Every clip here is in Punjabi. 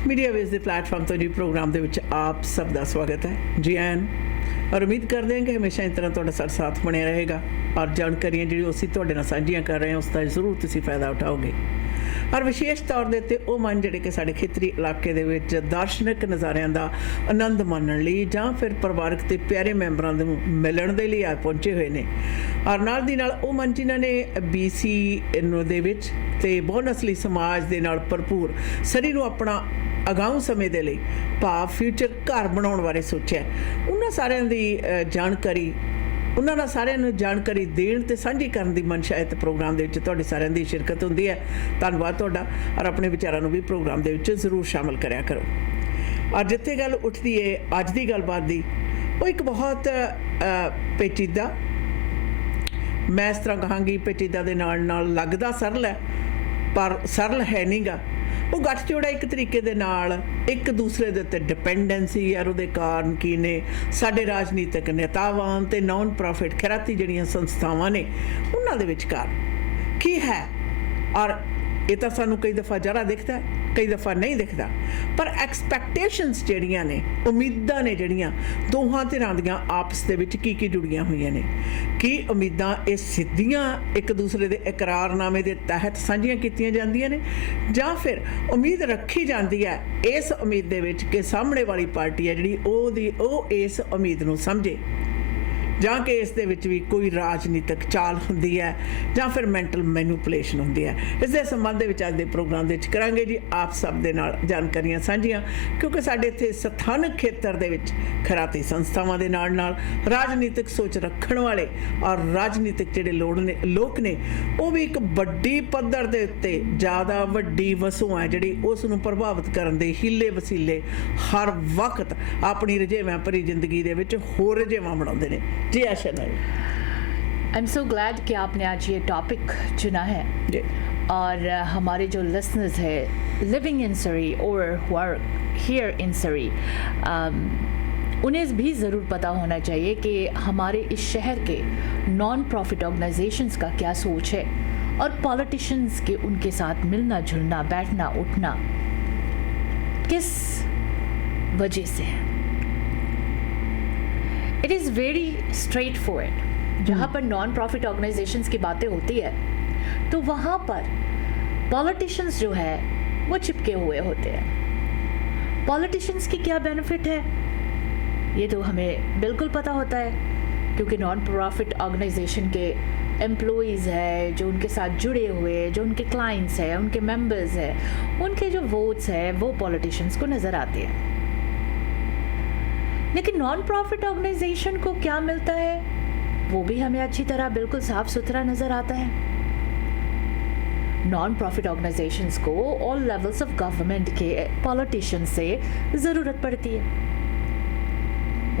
मीडिया वेज के प्लेटफॉर्म तो जी प्रोग्राम के आप सब का स्वागत है जी आयन और उम्मीद करते हैं कि हमेशा इस तरह थोड़ा साथ बने रहेगा और जानकारियाँ जी असी तुहाडे नाल साझियां कर रहे हैं उसका जरूर तुसीं फायदा उठाओगे और विशेष तौर दे उत्ते वो मन जिहड़े कि साडे खेतरी इलाके दे विच दर्शनक नज़ारियां दा आनंद माणन लई जां फिर परिवारक ते प्यारे मैंबरां नूं मिलण दे लई आ पहुंचे हुए ने और नाल दी नाल वो मन जिन्हां ने BC दे विच ते बहुनस्ली समाज दे नाल भरपूर सरी नूं अपना अगाऊ समय के लिए भाव फ्यूचर घर बनाने बारे सोचा उन्होंने सारिਆਂ ਦੀ जानकारी ਉਹਨਾਂ ਨਾਲ ਸਾਰਿਆਂ ਨੂੰ ਜਾਣਕਾਰੀ ਦੇਣ ਤੇ ਸਾਂਝੀ ਕਰਨ ਦੀ ਮਨਸ਼ਾ ਇਸ ਪ੍ਰੋਗਰਾਮ ਦੇ ਵਿੱਚ ਤੁਹਾਡੇ ਸਾਰਿਆਂ ਦੀ ਸ਼ਿਰਕਤ ਹੁੰਦੀ ਹੈ। ਧੰਨਵਾਦ ਤੁਹਾਡਾ ਔਰ ਆਪਣੇ ਵਿਚਾਰਾਂ ਨੂੰ ਵੀ ਪ੍ਰੋਗਰਾਮ ਦੇ ਵਿੱਚ ਜ਼ਰੂਰ ਸ਼ਾਮਲ ਕਰਿਆ ਕਰੋ। ਔਰ ਜਿੱਥੇ ਗੱਲ ਉੱਠਦੀ ਹੈ ਅੱਜ ਦੀ ਗੱਲਬਾਤ ਦੀ ਉਹ ਇੱਕ ਬਹੁਤ ਪੇਚੀਦਾ ਮੈਂ ਇਸ ਤਰ੍ਹਾਂ ਕਹਾਂਗੀ ਪੇਚੀਦਾ ਦੇ ਨਾਲ ਨਾਲ ਲੱਗਦਾ ਸਰਲ ਹੈ ਪਰ ਸਰਲ ਹੈ ਨਹੀਂਗਾ। ਉਹ ਗੱਠਜੋੜਾ ਇੱਕ ਤਰੀਕੇ ਦੇ ਨਾਲ ਇੱਕ ਦੂਸਰੇ ਦੇ ਉੱਤੇ ਡਿਪੈਂਡੈਂਸੀ ਯਾਰ ਉਹਦੇ ਕਾਰਨ ਕੀ ਨੇ ਸਾਡੇ ਰਾਜਨੀਤਿਕ ਨੇਤਾਵਾਂ ਤੇ ਨੌਨ ਪ੍ਰੋਫਿਟ ਖੈਰਾਤੀ ਜਿਹੜੀਆਂ ਸੰਸਥਾਵਾਂ ਨੇ ਉਹਨਾਂ ਦੇ ਵਿਚਕਾਰ ਕੀ ਹੈ ਔਰ ਇਹ ਤਾਂ ਸਾਨੂੰ ਕਈ ਦਫਾ ਜ਼ਰਾ ਦਿਖਦਾ ਹੈ ਕਈ ਦਫਾ ਨਹੀਂ ਦਿਖਦਾ ਪਰ ਐਕਸਪੈਕਟੇਸ਼ਨਸ ਜਿਹੜੀਆਂ ਨੇ ਉਮੀਦਾਂ ਨੇ ਜਿਹੜੀਆਂ ਦੋਹਾਂ ਧਿਰਾਂ ਦੀਆਂ ਆਪਸ ਦੇ ਵਿੱਚ ਕੀ ਜੁੜੀਆਂ ਹੋਈਆਂ ਨੇ ਕੀ ਉਮੀਦਾਂ ਇਹ ਸਿੱਧੀਆਂ ਇੱਕ ਦੂਸਰੇ ਦੇ ਇਕਰਾਰਨਾਮੇ ਦੇ ਤਹਿਤ ਸਾਂਝੀਆਂ ਕੀਤੀਆਂ ਜਾਂਦੀਆਂ ਨੇ ਜਾਂ ਫਿਰ ਉਮੀਦ ਰੱਖੀ ਜਾਂਦੀ ਹੈ ਇਸ ਉਮੀਦ ਦੇ ਵਿੱਚ ਕਿ ਸਾਹਮਣੇ ਵਾਲੀ ਪਾਰਟੀ ਹੈ ਜਿਹੜੀ ਉਹ ਇਸ ਉਮੀਦ ਨੂੰ ਸਮਝੇ ਜਾਂ ਕਿ ਇਸ ਦੇ ਵਿੱਚ ਵੀ ਕੋਈ ਰਾਜਨੀਤਿਕ ਚਾਲ ਹੁੰਦੀ ਹੈ ਜਾਂ ਫਿਰ ਮੈਂਟਲ ਮੈਨੂਪੂਲੇਸ਼ਨ ਹੁੰਦੀ ਹੈ। ਇਸ ਦੇ ਸੰਬੰਧ ਦੇ ਵਿੱਚ ਅੱਜ ਦੇ ਪ੍ਰੋਗਰਾਮ ਦੇ ਵਿੱਚ ਕਰਾਂਗੇ ਜੀ ਆਪ ਸਭ ਦੇ ਨਾਲ ਜਾਣਕਾਰੀਆਂ ਸਾਂਝੀਆਂ ਕਿਉਂਕਿ ਸਾਡੇ ਇੱਥੇ ਸਥਾਨਕ ਖੇਤਰ ਦੇ ਵਿੱਚ ਖੈਰਾਤੀ ਸੰਸਥਾਵਾਂ ਦੇ ਨਾਲ ਨਾਲ ਰਾਜਨੀਤਿਕ ਸੋਚ ਰੱਖਣ ਵਾਲੇ ਔਰ ਰਾਜਨੀਤਿਕ ਜਿਹੜੇ ਲੋਕ ਨੇ ਉਹ ਵੀ ਇੱਕ ਵੱਡੀ ਪੱਧਰ ਦੇ ਉੱਤੇ ਜ਼ਿਆਦਾ ਵੱਡੀ ਵਸੋਂ ਹੈ ਜਿਹੜੀ ਉਸ ਨੂੰ ਪ੍ਰਭਾਵਿਤ ਕਰਨ ਦੇ ਹੀਲੇ ਵਸੀਲੇ ਹਰ ਵਕਤ ਆਪਣੀ ਰੁਝੇਵਿਆਂ ਭਰੀ ਜ਼ਿੰਦਗੀ ਦੇ ਵਿੱਚ ਹੋਰ ਰੁਝੇਵਾਂ ਬਣਾਉਂਦੇ ਨੇ। जी आशा नहीं आई एम सो ग्लैड कि आपने आज ये टॉपिक चुना है जी। और हमारे जो लिसनर्स है लिविंग इन सरी और हु आर हियर इन सरी उन्हें भी ज़रूर पता होना चाहिए कि हमारे इस शहर के नॉन प्रॉफिट ऑर्गेनाइजेशंस का क्या सोच है और पॉलिटिशियंस के उनके साथ मिलना जुलना बैठना उठना किस वजह से है। It is very straight forward. जहाँ पर नॉन प्रॉफिट ऑर्गेनाइजेशंस की बातें होती है तो वहाँ पर पॉलिटिशियंस जो है वो चिपके हुए होते हैं। पॉलिटिशियंस की क्या बेनिफिट है ये तो हमें बिल्कुल पता होता है क्योंकि नॉन प्रॉफिट ऑर्गेनाइजेशन के एम्प्लॉइज़ है जो उनके साथ जुड़े हुए जो उनके क्लाइंट्स है उनके मेंबर्स है उनके जो वोट्स है वो पॉलिटिशियंस को नज़र आते हैं। लेकिन नॉन प्रॉफिट ऑर्गेनाइजेशन को क्या मिलता है वो भी हमें अच्छी तरह बिल्कुल साफ सुथरा नज़र आता है। नॉन प्रॉफिट ऑर्गेनाइजेशंस को ऑल लेवल्स ऑफ गवर्नमेंट के पॉलिटिशियंस से ज़रूरत पड़ती है।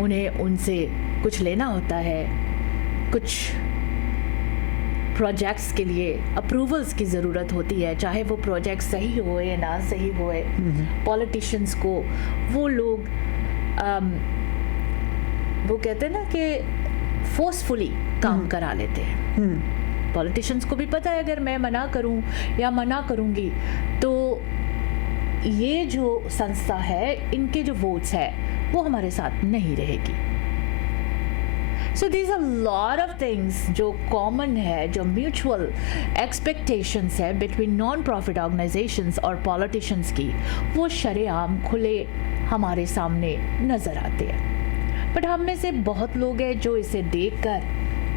उन्हें उनसे कुछ लेना होता है, कुछ प्रोजेक्ट्स के लिए अप्रूवल्स की ज़रूरत होती है चाहे वो प्रोजेक्ट सही हो या ना सही हो। पॉलिटिशियंस को वो लोग वो कहते हैं ना कि फोर्सफुली काम करा लेते हैं। पॉलिटिशियंस को भी पता है अगर मैं मना करूं या मना करूंगी तो ये जो संस्था है इनके जो वोट्स है वो हमारे साथ नहीं रहेगी। So these are lot of things जो कॉमन है जो म्यूचुअल एक्सपेक्टेशंस है बिटवीन नॉन प्रॉफिट ऑर्गेनाइजेशंस और पॉलिटिशियंस की वो शरेआम खुले हमारे सामने नज़र आते हैं। बट हम में से बहुत लोग हैं जो इसे देखकर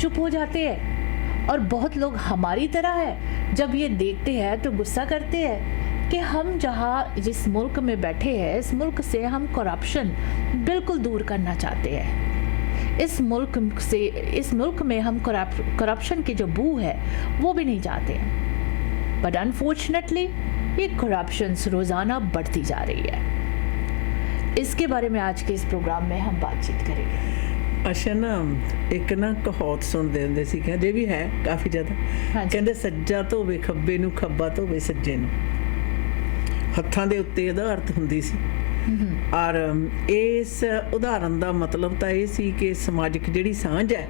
चुप हो जाते हैं और बहुत लोग हमारी तरह है जब ये देखते हैं तो गुस्सा करते हैं कि हम जहाँ जिस मुल्क में बैठे हैं इस मुल्क से हम करप्शन बिल्कुल दूर करना चाहते हैं। इस मुल्क में हम करप्शन की जो बू है वो भी नहीं चाहते हैं। बट अनफॉर्चुनेटली ये करप्शंस रोज़ाना बढ़ती जा रही है। इसके बारे में आज के इस प्रोग्राम में हम बातचीत करेंगे। अच्छा ना एक ना कहावत सुनते होंगे सी अजे भी है काफ़ी ज़्यादा कहते सज्जा धोवे खब्बे नूं खब्बा धोवे सज्जे नूं हत्थां दे उत्ते इहदा अर्थ हुंदी सी। और इस उदाहरण का मतलब तो ये सी कि समाजिक जिहड़ी सांझ है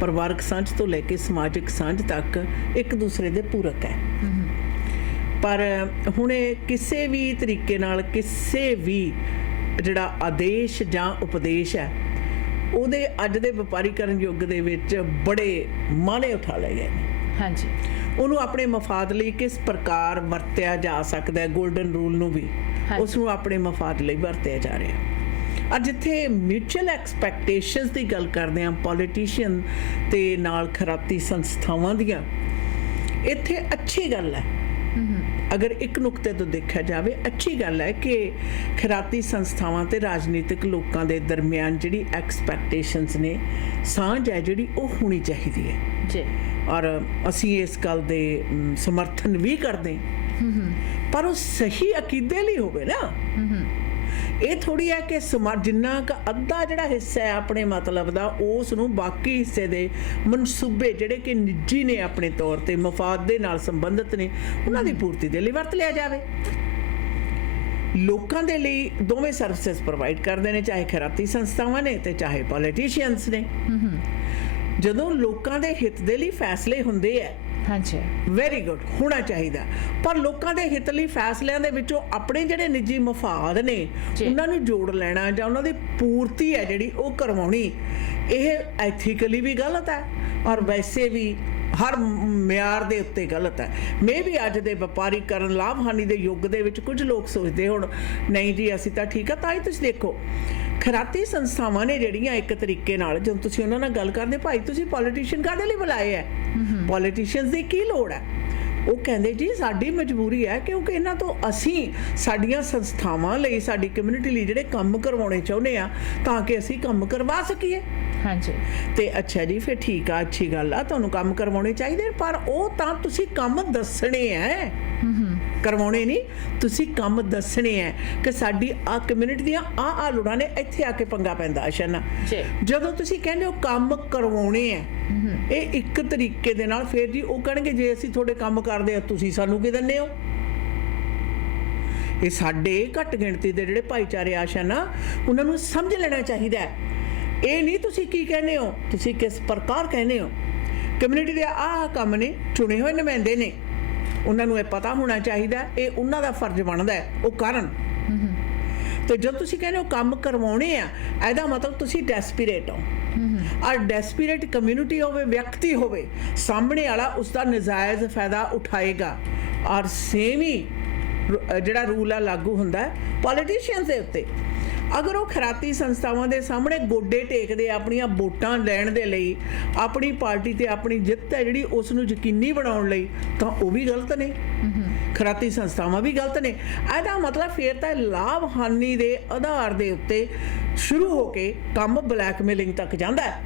परिवारक सांझ तो लैके समाजिक सांझ तक एक दूसरे दे पूरक है। ਪਰ ਹੁਣ ਇਹ ਕਿਸੇ ਵੀ ਤਰੀਕੇ ਨਾਲ ਕਿਸੇ ਵੀ ਜਿਹੜਾ ਆਦੇਸ਼ ਜਾਂ ਉਪਦੇਸ਼ ਹੈ ਉਹਦੇ ਅੱਜ ਦੇ ਵਪਾਰੀਕਰਨ ਯੁੱਗ ਦੇ ਵਿੱਚ ਬੜੇ ਮਾਣੇ ਉਠਾ ਲਏ ਗਏ ਨੇ। ਹਾਂਜੀ, ਉਹਨੂੰ ਆਪਣੇ ਮਫਾਦ ਲਈ ਕਿਸ ਪ੍ਰਕਾਰ ਵਰਤਿਆ ਜਾ ਸਕਦਾ ਹੈ, ਗੋਲਡਨ ਰੂਲ ਨੂੰ ਵੀ ਉਸ ਨੂੰ ਆਪਣੇ ਮਫਾਦ ਲਈ ਵਰਤਿਆ ਜਾ ਰਿਹਾ। ਔਰ ਜਿੱਥੇ ਮਿਊਚੁਅਲ ਐਕਸਪੈਕਟੇਸ਼ਨਸ ਦੀ ਗੱਲ ਕਰਦੇ ਹਾਂ ਪੋਲੀਟੀਸ਼ੀਅਨ ਤੇ ਨਾਲ ਖਰਾਤੀ ਸੰਸਥਾਵਾਂ ਦੀਆਂ, ਇੱਥੇ ਅੱਛੀ ਗੱਲ ਹੈ ਅਗਰ ਇੱਕ ਨੁਕਤੇ ਤੋਂ ਦੇਖਿਆ ਜਾਵੇ, ਅੱਛੀ ਗੱਲ ਹੈ ਕਿ ਖਰਾਤੀ ਸੰਸਥਾਵਾਂ ਤੇ ਰਾਜਨੀਤਿਕ ਲੋਕਾਂ ਦੇ ਦਰਮਿਆਨ ਜਿਹੜੀ ਐਕਸਪੈਕਟੇਸ਼ਨਸ ਨੇ, ਸਾਂਝ ਹੈ ਜਿਹੜੀ ਉਹ ਹੋਣੀ ਚਾਹੀਦੀ ਹੈ ਜੀ। ਔਰ ਅਸੀਂ ਇਸ ਗੱਲ ਦੇ ਸਮਰਥਨ ਵੀ ਕਰਦੇ, ਪਰ ਉਹ ਸਹੀ ਅਕੀਦੇ ਲਈ ਹੋਵੇ ਨਾ। ਇਹ ਥੋੜੀ ਹੈ ਕਿ ਜਿੰਨਾ ਕੁ ਅੱਧਾ ਜਿਹੜਾ ਹਿੱਸਾ ਹੈ ਆਪਣੇ ਮਤਲਬ ਦਾ, ਉਸ ਨੂੰ ਬਾਕੀ ਹਿੱਸੇ ਦੇ ਮਨਸੂਬੇ ਜਿਹੜੇ ਕਿ ਨਿੱਜੀ ਨੇ, ਆਪਣੇ ਤੌਰ ਤੇ ਮਫਾਦ ਦੇ ਨਾਲ ਸੰਬੰਧਿਤ ਨੇ, ਉਹਨਾਂ ਦੀ ਪੂਰਤੀ ਦੇ ਲਈ ਵਰਤ ਲਿਆ ਜਾਵੇ। ਲੋਕਾਂ ਦੇ ਲਈ ਦੋਵੇਂ ਸਰਵਿਸਿਜ਼ ਪ੍ਰੋਵਾਈਡ ਕਰਦੇ ਨੇ, ਚਾਹੇ ਖੈਰਾਤੀ ਸੰਸਥਾਵਾਂ ਨੇ ਤੇ ਚਾਹੇ ਪੋਲੀਟੀਸ਼ੀਅਨਸ ਨੇ। ਜਦੋਂ ਲੋਕਾਂ ਦੇ ਹਿੱਤ ਦੇ ਲਈ ਫੈਸਲੇ ਹੁੰਦੇ ਆ, ਹਾਂਜੀ, ਵੈਰੀ ਗੁੱਡ, ਹੋਣਾ ਚਾਹੀਦਾ, ਪਰ ਲੋਕਾਂ ਦੇ ਹਿੱਤ ਲਈ ਫੈਸਲਿਆਂ ਦੇ ਵਿੱਚੋਂ ਆਪਣੇ ਜਿਹੜੇ ਨਿੱਜੀ ਮਫਾਦ ਨੇ ਉਹਨਾਂ ਨੂੰ ਜੋੜ ਲੈਣਾ ਜਾਂ ਉਹਨਾਂ ਦੀ ਪੂਰਤੀ ਹੈ ਜਿਹੜੀ ਉਹ ਕਰਵਾਉਣੀ, ਇਹ ਐਥੀਕਲੀ ਵੀ ਗਲਤ ਹੈ ਔਰ ਵੈਸੇ ਵੀ ਹਰ ਮਿਆਰ ਦੇ ਉੱਤੇ ਗਲਤ ਹੈ। ਮੇ ਵੀ ਅੱਜ ਦੇ ਵਪਾਰੀਕਰਨ ਲਾਭ ਹਾਨੀ ਦੇ ਯੁੱਗ ਦੇ ਵਿੱਚ ਕੁਝ ਲੋਕ ਸੋਚਦੇ ਹੁਣ ਨਹੀਂ ਜੀ ਅਸੀਂ ਤਾਂ ਠੀਕ ਆ। ਤਾਂ ਹੀ ਤੁਸੀਂ ਦੇਖੋ ਖਰਾਤੀ ਸੰਸਥਾਵਾਂ ਨੇ ਜਿਹੜੀਆਂ ਇੱਕ ਤਰੀਕੇ ਨਾਲ, ਜਦੋਂ ਤੁਸੀਂ ਉਹਨਾਂ ਨਾਲ ਗੱਲ ਕਰਦੇ, ਭਾਈ ਤੁਸੀਂ ਪੋਲੀਟੀਸ਼ੀਅਨ ਕਾਹਦੇ ਲਈ ਬੁਲਾਏ ਹੈ, ਪੋਲੀਟੀਸ਼ੀਅਨਸ ਦੀ ਕੀ ਲੋੜ ਹੈ? ਉਹ ਕਹਿੰਦੇ ਜੀ ਸਾਡੀ ਮਜਬੂਰੀ ਹੈ ਕਿਉਂਕਿ ਇਹਨਾਂ ਤੋਂ ਅਸੀਂ ਸਾਡੀਆਂ ਸੰਸਥਾਵਾਂ ਲਈ, ਸਾਡੀ ਕਮਿਊਨਿਟੀ ਲਈ ਜਿਹੜੇ ਕੰਮ ਕਰਵਾਉਣੇ ਚਾਹੁੰਦੇ ਆ ਤਾਂ ਕਿ ਅਸੀਂ ਕੰਮ ਕਰਵਾ ਸਕੀਏ। ਹਾਂਜੀ, ਤੇ ਅੱਛਾ ਜੀ, ਫਿਰ ਠੀਕ ਆ, ਅੱਛੀ ਗੱਲ ਆ, ਤੁਹਾਨੂੰ ਕੰਮ ਕਰਵਾਉਣੇ ਚਾਹੀਦੇ, ਪਰ ਉਹ ਤਾਂ ਤੁਸੀਂ ਕੰਮ ਦੱਸਣੇ ਹੈ, ਕਰਵਾਉਣੇ ਨਹੀਂ। ਤੁਸੀਂ ਕੰਮ ਦੱਸਣੇ ਹੈ ਕਿ ਸਾਡੀ ਆ ਕਮਿਊਨਿਟੀ ਦੀਆਂ ਆ ਲੋੜਾਂ ਨੇ, ਇੱਥੇ ਆ ਕੇ ਪੰਗਾ ਪੈਂਦਾ ਅਸ਼ਨਾ। ਜਦੋਂ ਤੁਸੀਂ ਕਹਿੰਦੇ ਹੋ ਕੰਮ ਕਰਵਾਉਣੇ ਹੈ, ਇਹ ਇੱਕ ਤਰੀਕੇ ਦੇ ਨਾਲ ਫਿਰ ਜੀ ਉਹ ਕਹਿਣਗੇ ਜੇ ਅਸੀਂ ਤੁਹਾਡੇ ਕੰਮ ਕਰਦੇ ਆ ਤੁਸੀਂ ਸਾਨੂੰ ਕੀ ਦਿੰਦੇ ਹੋ? ਇਹ ਸਾਡੇ ਘੱਟ ਗਿਣਤੀ ਦੇ ਜਿਹੜੇ ਭਾਈਚਾਰੇ ਆਸ਼ਨਾ, ਉਹਨਾਂ ਨੂੰ ਸਮਝ ਲੈਣਾ ਚਾਹੀਦਾ ਹੈ। ਇਹ ਨਹੀਂ ਤੁਸੀਂ ਕੀ ਕਹਿੰਦੇ ਹੋ, ਤੁਸੀਂ ਕਿਸ ਪ੍ਰਕਾਰ ਕਹਿੰਦੇ ਹੋ। ਕਮਿਊਨਿਟੀ ਦੇ ਆਹ ਕੰਮ ਨੇ, ਚੁਣੇ ਹੋਏ ਨੁਮਾਇੰਦੇ ਨੇ, ਉਹਨਾਂ ਨੂੰ ਇਹ ਪਤਾ ਹੋਣਾ ਚਾਹੀਦਾ, ਇਹ ਉਹਨਾਂ ਦਾ ਫਰਜ਼ ਬਣਦਾ ਹੈ ਉਹ ਕਰਨ। ਤੇ ਜਦੋਂ ਤੁਸੀਂ ਕਹਿੰਦੇ ਹੋ ਕੰਮ ਕਰਵਾਉਣੇ ਆ, ਇਹਦਾ ਮਤਲਬ ਤੁਸੀਂ ਡੈਸਪੀਰੇਟ ਹੋ। ਔਰ ਡੈਸਪੀਰੇਟ ਕਮਿਊਨਿਟੀ ਹੋਵੇ, ਵਿਅਕਤੀ ਹੋਵੇ, ਸਾਹਮਣੇ ਵਾਲਾ ਉਸ ਦਾ ਨਜਾਇਜ਼ ਫਾਇਦਾ ਉਠਾਏਗਾ। ਔਰ ਸੇਮ ਹੀ ਜਿਹੜਾ ਰੂਲ ਆ ਲਾਗੂ ਹੁੰਦਾ ਪੋਲੀਟੀਸ਼ੀਅਨਸ ਦੇ ਉੱਤੇ। ਅਗਰ ਉਹ ਖਰਾਤੀ ਸੰਸਥਾਵਾਂ ਦੇ ਸਾਹਮਣੇ ਗੋਡੇ ਟੇਕਦੇ ਆਪਣੀਆਂ ਵੋਟਾਂ ਲੈਣ ਦੇ ਲਈ, ਆਪਣੀ ਪਾਰਟੀ ਤੇ ਆਪਣੀ ਜਿੱਤ ਹੈ ਜਿਹੜੀ ਉਸ ਨੂੰ ਯਕੀਨੀ ਬਣਾਉਣ ਲਈ, ਤਾਂ ਉਹ ਵੀ ਗਲਤ ਨੇ, ਖਰਾਤੀ ਸੰਸਥਾਵਾਂ ਵੀ ਗਲਤ ਨੇ। ਇਹਦਾ ਮਤਲਬ ਫਿਰ ਤਾਂ ਲਾਭ ਹਾਨੀ ਦੇ ਆਧਾਰ ਦੇ ਉੱਤੇ ਸ਼ੁਰੂ ਹੋ ਕੇ ਕੰਮ ਬਲੈਕਮੇਲਿੰਗ ਤੱਕ ਜਾਂਦਾ ਹੈ।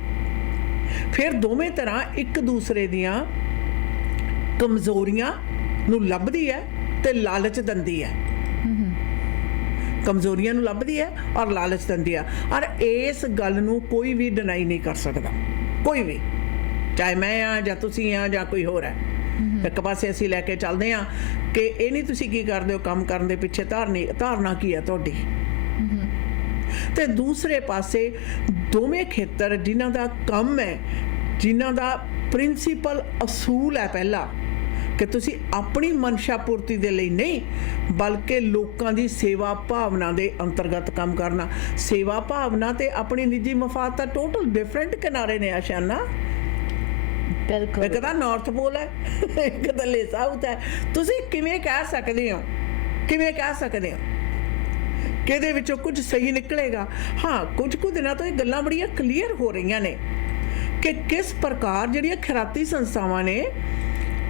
ਫਿਰ ਦੋਵੇਂ ਤਰ੍ਹਾਂ ਇੱਕ ਦੂਸਰੇ ਦੀਆਂ ਕਮਜ਼ੋਰੀਆਂ ਨੂੰ ਲੱਭਦੀ ਹੈ ਤੇ ਲਾਲਚ ਦਿੰਦੀ ਹੈ। ਕਮਜ਼ੋਰੀਆਂ ਨੂੰ ਲੱਭਦੀ ਹੈ ਔਰ ਲਾਲਚ ਦਿੰਦੀ ਹੈ। ਔਰ ਇਸ ਗੱਲ ਨੂੰ ਕੋਈ ਵੀ ਡਿਨਾਈ ਨਹੀਂ ਕਰ ਸਕਦਾ, ਕੋਈ ਵੀ, ਚਾਹੇ ਮੈਂ ਆ ਜਾਂ ਤੁਸੀਂ ਆ ਜਾਂ ਕੋਈ ਹੋਰ ਹੈ। ਇੱਕ ਪਾਸੇ ਅਸੀਂ ਲੈ ਕੇ ਚੱਲਦੇ ਹਾਂ ਕਿ ਇਹ ਨਹੀਂ ਤੁਸੀਂ ਕੀ ਕਰਦੇ ਹੋ, ਕੰਮ ਕਰਨ ਦੇ ਪਿੱਛੇ ਧਾਰਨਾ ਕੀ ਹੈ ਤੁਹਾਡੀ, ਤੇ ਦੂਸਰੇ ਪਾਸੇ ਦੋਵੇਂ ਖੇਤਰ ਜਿਨ੍ਹਾਂ ਦਾ ਕੰਮ ਹੈ, ਜਿਨ੍ਹਾਂ ਦਾ ਪ੍ਰਿੰਸੀਪਲ ਅਸੂਲ ਹੈ ਪਹਿਲਾ ਕਿ ਤੁਸੀਂ ਆਪਣੀ ਮਨਸ਼ਾ ਪੂਰਤੀ ਦੇ ਲਈ ਨਹੀਂ ਬਲਕਿ ਲੋਕਾਂ ਦੀ ਸੇਵਾ ਭਾਵਨਾ ਦੇ ਅੰਤਰਗਤ ਕੰਮ ਕਰਨਾ। ਸੇਵਾ ਭਾਵਨਾ ਤੇ ਆਪਣੀ ਨਿੱਜੀ ਮਫਾਦ ਤਾਂ ਟੋਟਲ ਡਿਫਰੈਂਟ ਕਿਨਾਰੇ ਨੇ ਆਸ਼ਾਨਾ। ਬਿਲਕੁਲ, ਇੱਕ ਤਾਂ ਨਾਰਥ ਪੋਲ ਹੈ, ਇੱਕ ਤਾਂ ਸਾਊਥ ਹੈ। ਤੁਸੀਂ ਕਿਵੇਂ ਕਹਿ ਸਕਦੇ ਹੋ, ਕਿਵੇਂ ਕਹਿ ਸਕਦੇ ਹੋ ਕਿ ਇਹਦੇ ਵਿੱਚੋਂ ਕੁਝ ਸਹੀ ਨਿਕਲੇਗਾ? ਹਾਂ, ਕੁਝ ਕੁ ਦਿਨਾਂ ਤੋਂ ਇਹ ਗੱਲਾਂ ਬੜੀਆਂ ਕਲੀਅਰ ਹੋ ਰਹੀਆਂ ਨੇ ਕਿ ਕਿਸ ਪ੍ਰਕਾਰ ਜਿਹੜੀਆਂ ਖੈਰਾਤੀ ਸੰਸਥਾਵਾਂ ਨੇ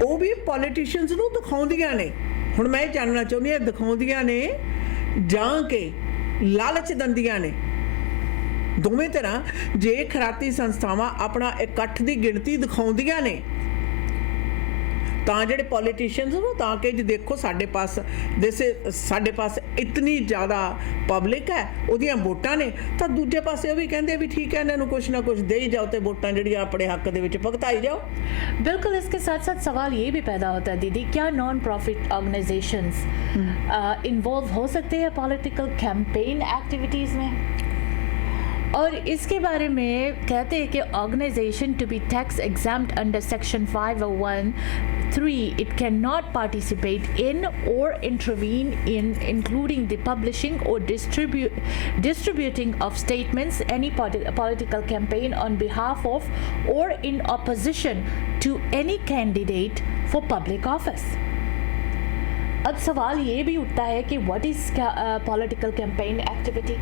ਉਹ ਵੀ ਪੋਲੀਟੀਸ਼ੀਅਨਸ ਨੂੰ ਦਿਖਾਉਂਦੀਆਂ ਨੇ। ਹੁਣ ਮੈਂ ਇਹ ਜਾਣਨਾ ਚਾਹੁੰਦੀ ਹਾਂ, ਦਿਖਾਉਂਦੀਆਂ ਨੇ ਜਾਂ ਕਿ ਲਾਲਚ ਦਿੰਦੀਆਂ ਨੇ? ਦੋਵੇਂ ਤਰ੍ਹਾਂ। ਜੇ ਖੈਰਾਤੀ ਸੰਸਥਾਵਾਂ ਆਪਣਾ ਇਕੱਠ ਦੀ ਗਿਣਤੀ ਦਿਖਾਉਂਦੀਆਂ ਨੇ ਤਾਂ ਜਿਹੜੇ ਪੋਲੀਟੀਸ਼ੀਅਨਸ ਨੂੰ, ਤਾਂ ਕਿ ਜੀ ਦੇਖੋ ਸਾਡੇ ਪਾਸ ਇਤਨੀ ਜ਼ਿਆਦਾ ਪਬਲਿਕ ਹੈ, ਉਹਦੀਆਂ ਵੋਟਾਂ ਨੇ, ਤਾਂ ਦੂਜੇ ਪਾਸੇ ਉਹ ਵੀ ਕਹਿੰਦੇ ਵੀ ਠੀਕ ਹੈ ਇਹਨਾਂ ਨੂੰ ਕੁਛ ਨਾ ਕੁਛ ਦੇ ਹੀ ਜਾਓ ਤੇ ਵੋਟਾਂ ਜਿਹੜੀਆਂ ਆਪਣੇ ਹੱਕ ਦੇ ਵਿੱਚ ਭੁਗਤਾਈ ਜਾਓ। बिल्कुल, इसके साथ साथ सवाल ये भी पैदा होता है दीदी, क्या नॉन प्रॉफिट ऑर्गेनाइजेशंस इन्वॉल्व हो सकते हैं पॉलिटिकल कैंपेन एक्टिविटीज़ में? और इसके बारे में कहते हैं कि organisation to be tax exempt under section 501(3) it cannot participate in or intervene in including the publishing or distributing of statements any political campaign on behalf of or in opposition to any candidate for public office. अब सवाल ये भी उठता है कि what is political campaign activity.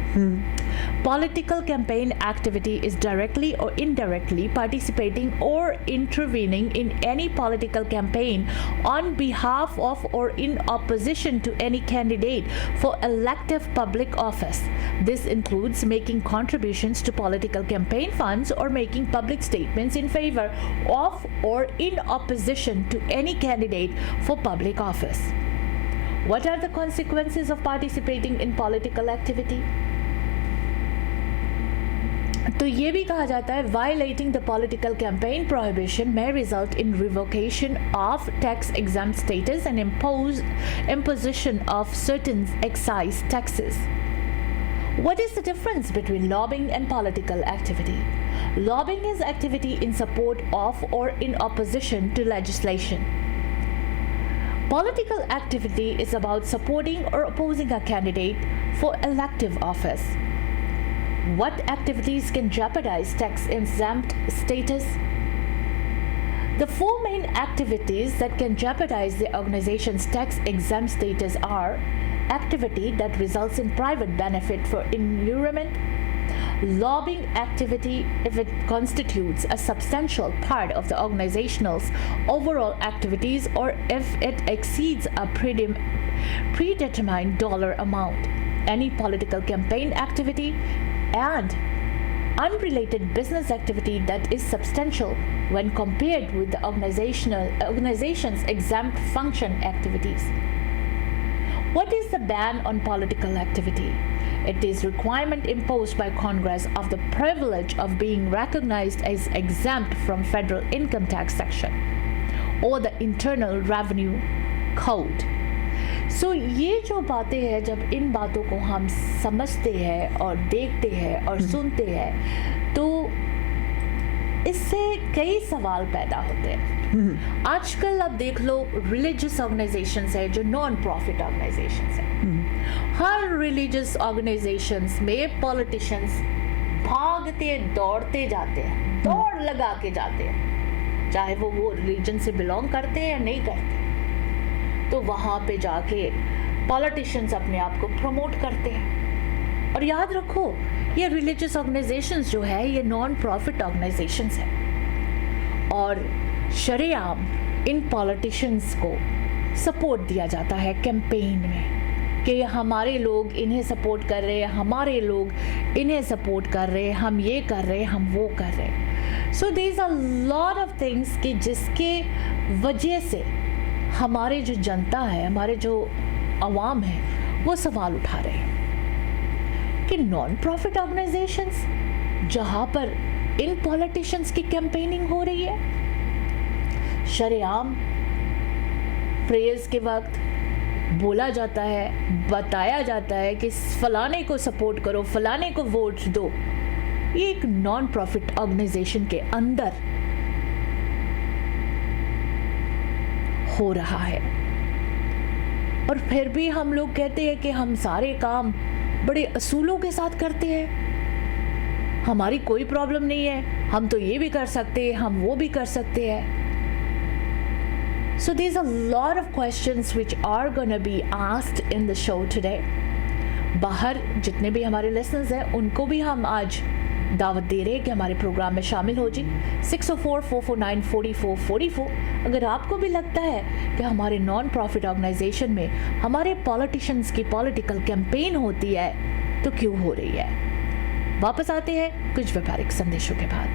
Political campaign activity is directly or indirectly participating or intervening in any political campaign on behalf of or in opposition to any candidate for elective public office. This includes making contributions to political campaign funds or making public statements in favor of or in opposition to any candidate for public office. What are the consequences of participating in political activity? तो ये भी कहा जाता है violating the political campaign prohibition may result in revocation of tax exempt status and imposition of certain excise taxes. What is the difference between lobbying and political activity? Lobbying is activity in support of or in opposition to legislation. Political activity is about supporting or opposing a candidate for elective office. What activities can jeopardize tax exempt status? The four main activities that can jeopardize the organization's tax exempt status are activity that results in private benefit for environment, lobbying activity if it constitutes a substantial part of the organization's overall activities or if it exceeds a predetermined dollar amount, any political campaign activity, and unrelated business activity that is substantial when compared with the organization's exempt function activities. What is the ban on political activity? It is requirement imposed by Congress of the privilege of being recognized as exempt from federal income tax section or the Internal Revenue Code. So ये जो बातें हैं, जब इन बातों को हम समझते हैं और देखते हैं और सुनते हैं तो इससे कई सवाल पैदा होते हैं. आजकल आप देख लो रिलीजियस ऑर्गेनाइजेशंस है जो नॉन प्रॉफिट ऑर्गेनाइजेशंस है. हर रिलीजियस ऑर्गेनाइजेशंस में पॉलिटिशियंस भागते दौड़ते जाते हैं, दौड़ लगा के जाते हैं, चाहे वो रिलीजन से बिलोंग करते हैं या नहीं करते. तो वहाँ पे जाके पॉलिटिशियंस अपने आप को प्रमोट करते हैं. और याद रखो ये रिलीजियस ऑर्गेनाइजेशंस जो है ये नॉन प्रॉफिट ऑर्गेनाइजेशंस है और शरेआम इन पॉलिटिशियंस को सपोर्ट दिया जाता है कैंपेन में कि हमारे लोग इन्हें सपोर्ट कर रहे हैं, हमारे लोग इन्हें सपोर्ट कर रहे हैं, हम ये कर रहे हैं, हम वो कर रहे हैं. So there is a lot of things कि जिसके वजह से हमारे जो जनता है, हमारे जो अवाम है वो सवाल उठा रहे हैं कि नॉन प्रॉफिट ऑर्गेनाइजेशंस जहाँ पर इन पॉलिटिशियंस की कैंपेनिंग हो रही है, शरेआम प्रेयर्स के वक्त बोला जाता है, बताया जाता है कि फलाने को सपोर्ट करो, फलाने को वोट दो, ये एक नॉन प्रॉफिट ऑर्गेनाइजेशन के अंदर हो रहा है. और फिर भी हम लोग कहते हैं कि हम सारे काम बड़े असूलों के साथ करते हैं, हमारी कोई प्रॉब्लम नहीं है, हम तो ये भी कर सकते हैं, हम वो भी कर सकते हैं. So there's a lot of questions which are gonna be asked in the show today. बाहर जितने भी हमारे लिसनर्स हैं उनको भी हम आज दावत दे रहे हैं कि हमारे प्रोग्राम में शामिल हो जी. 604-449-4444. अगर आपको भी लगता है कि हमारे नॉन प्रॉफिट ऑर्गेनाइजेशन में हमारे पॉलिटिशियंस की पॉलिटिकल कैंपेन होती है तो क्यों हो रही है. वापस आते हैं कुछ व्यापारिक संदेशों के बाद.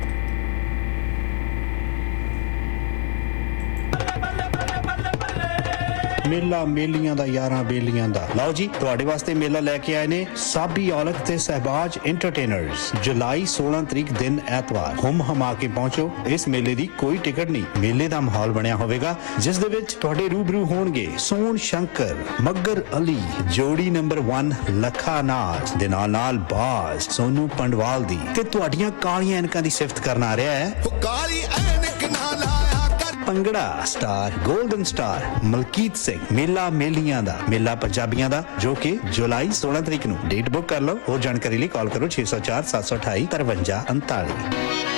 ਮੇਲਾ ਮੇਲੀਆਂ ਦਾ ਯਾਰਾਂ ਬੇਲੀਆਂ ਦਾ। ਲਓ ਜੀ, ਤੁਹਾਡੇ ਵਾਸਤੇ ਮੇਲਾ ਲੈ ਕੇ ਆਏ ਨੇ ਸਾਬੀ ਔਲਖ ਤੇ ਸਹਿਬਾਜ ਐਂਟਰਟੇਨਰਸ। ਜੁਲਾਈ 16 ਤਰੀਕ ਦਿਨ ਐਤਵਾਰ ਹੁਮ ਹਮਾ ਕੇ ਪਹੁੰਚੋ। ਇਸ ਮੇਲੇ ਦੀ ਕੋਈ ਟਿਕਟ ਨਹੀਂ, ਮੇਲੇ ਦਾ ਮਾਹੌਲ ਬਣਿਆ ਹੋਵੇਗਾ ਜਿਸ ਦੇ ਵਿੱਚ ਤੁਹਾਡੇ ਰੂਬਰੂ ਹੋਣਗੇ ਸੋਨ ਸ਼ੰਕਰ, ਮੱਗਰ ਅਲੀ, ਜੋੜੀ ਨੰਬਰ 1 ਲੱਖਾ ਨਾਚ ਦੇ ਨਾਲ ਬਾਜ਼ ਸੋਨੂ ਪੰਡਵਾਲ ਦੀ, ਤੇ ਤੁਹਾਡੀਆਂ ਕਾਲੀਆਂ ਐਨਕਾਂ ਦੀ ਸਿਫਤ ਕਰਨ ਆ ਰਿਹਾ ਹੈ ਕਾਲੀ ਐਨਕ ਨਾ ਲਾਇਆ ਕਰ bhangra star golden star Malkit Singh. ਮੇਲਾ ਮੇਲੀਆਂ ਦਾ, ਮੇਲਾ ਪੰਜਾਬੀਆਂ ਦਾ, ਜੋ ਕਿ ਜੁਲਾਈ 16 ਤਰੀਕ ਨੂੰ। ਡੇਟ ਬੁੱਕ ਕਰ ਲਓ। ਹੋਰ ਜਾਣਕਾਰੀ ਲਈ ਕਾਲ ਕਰੋ 604 728 5339।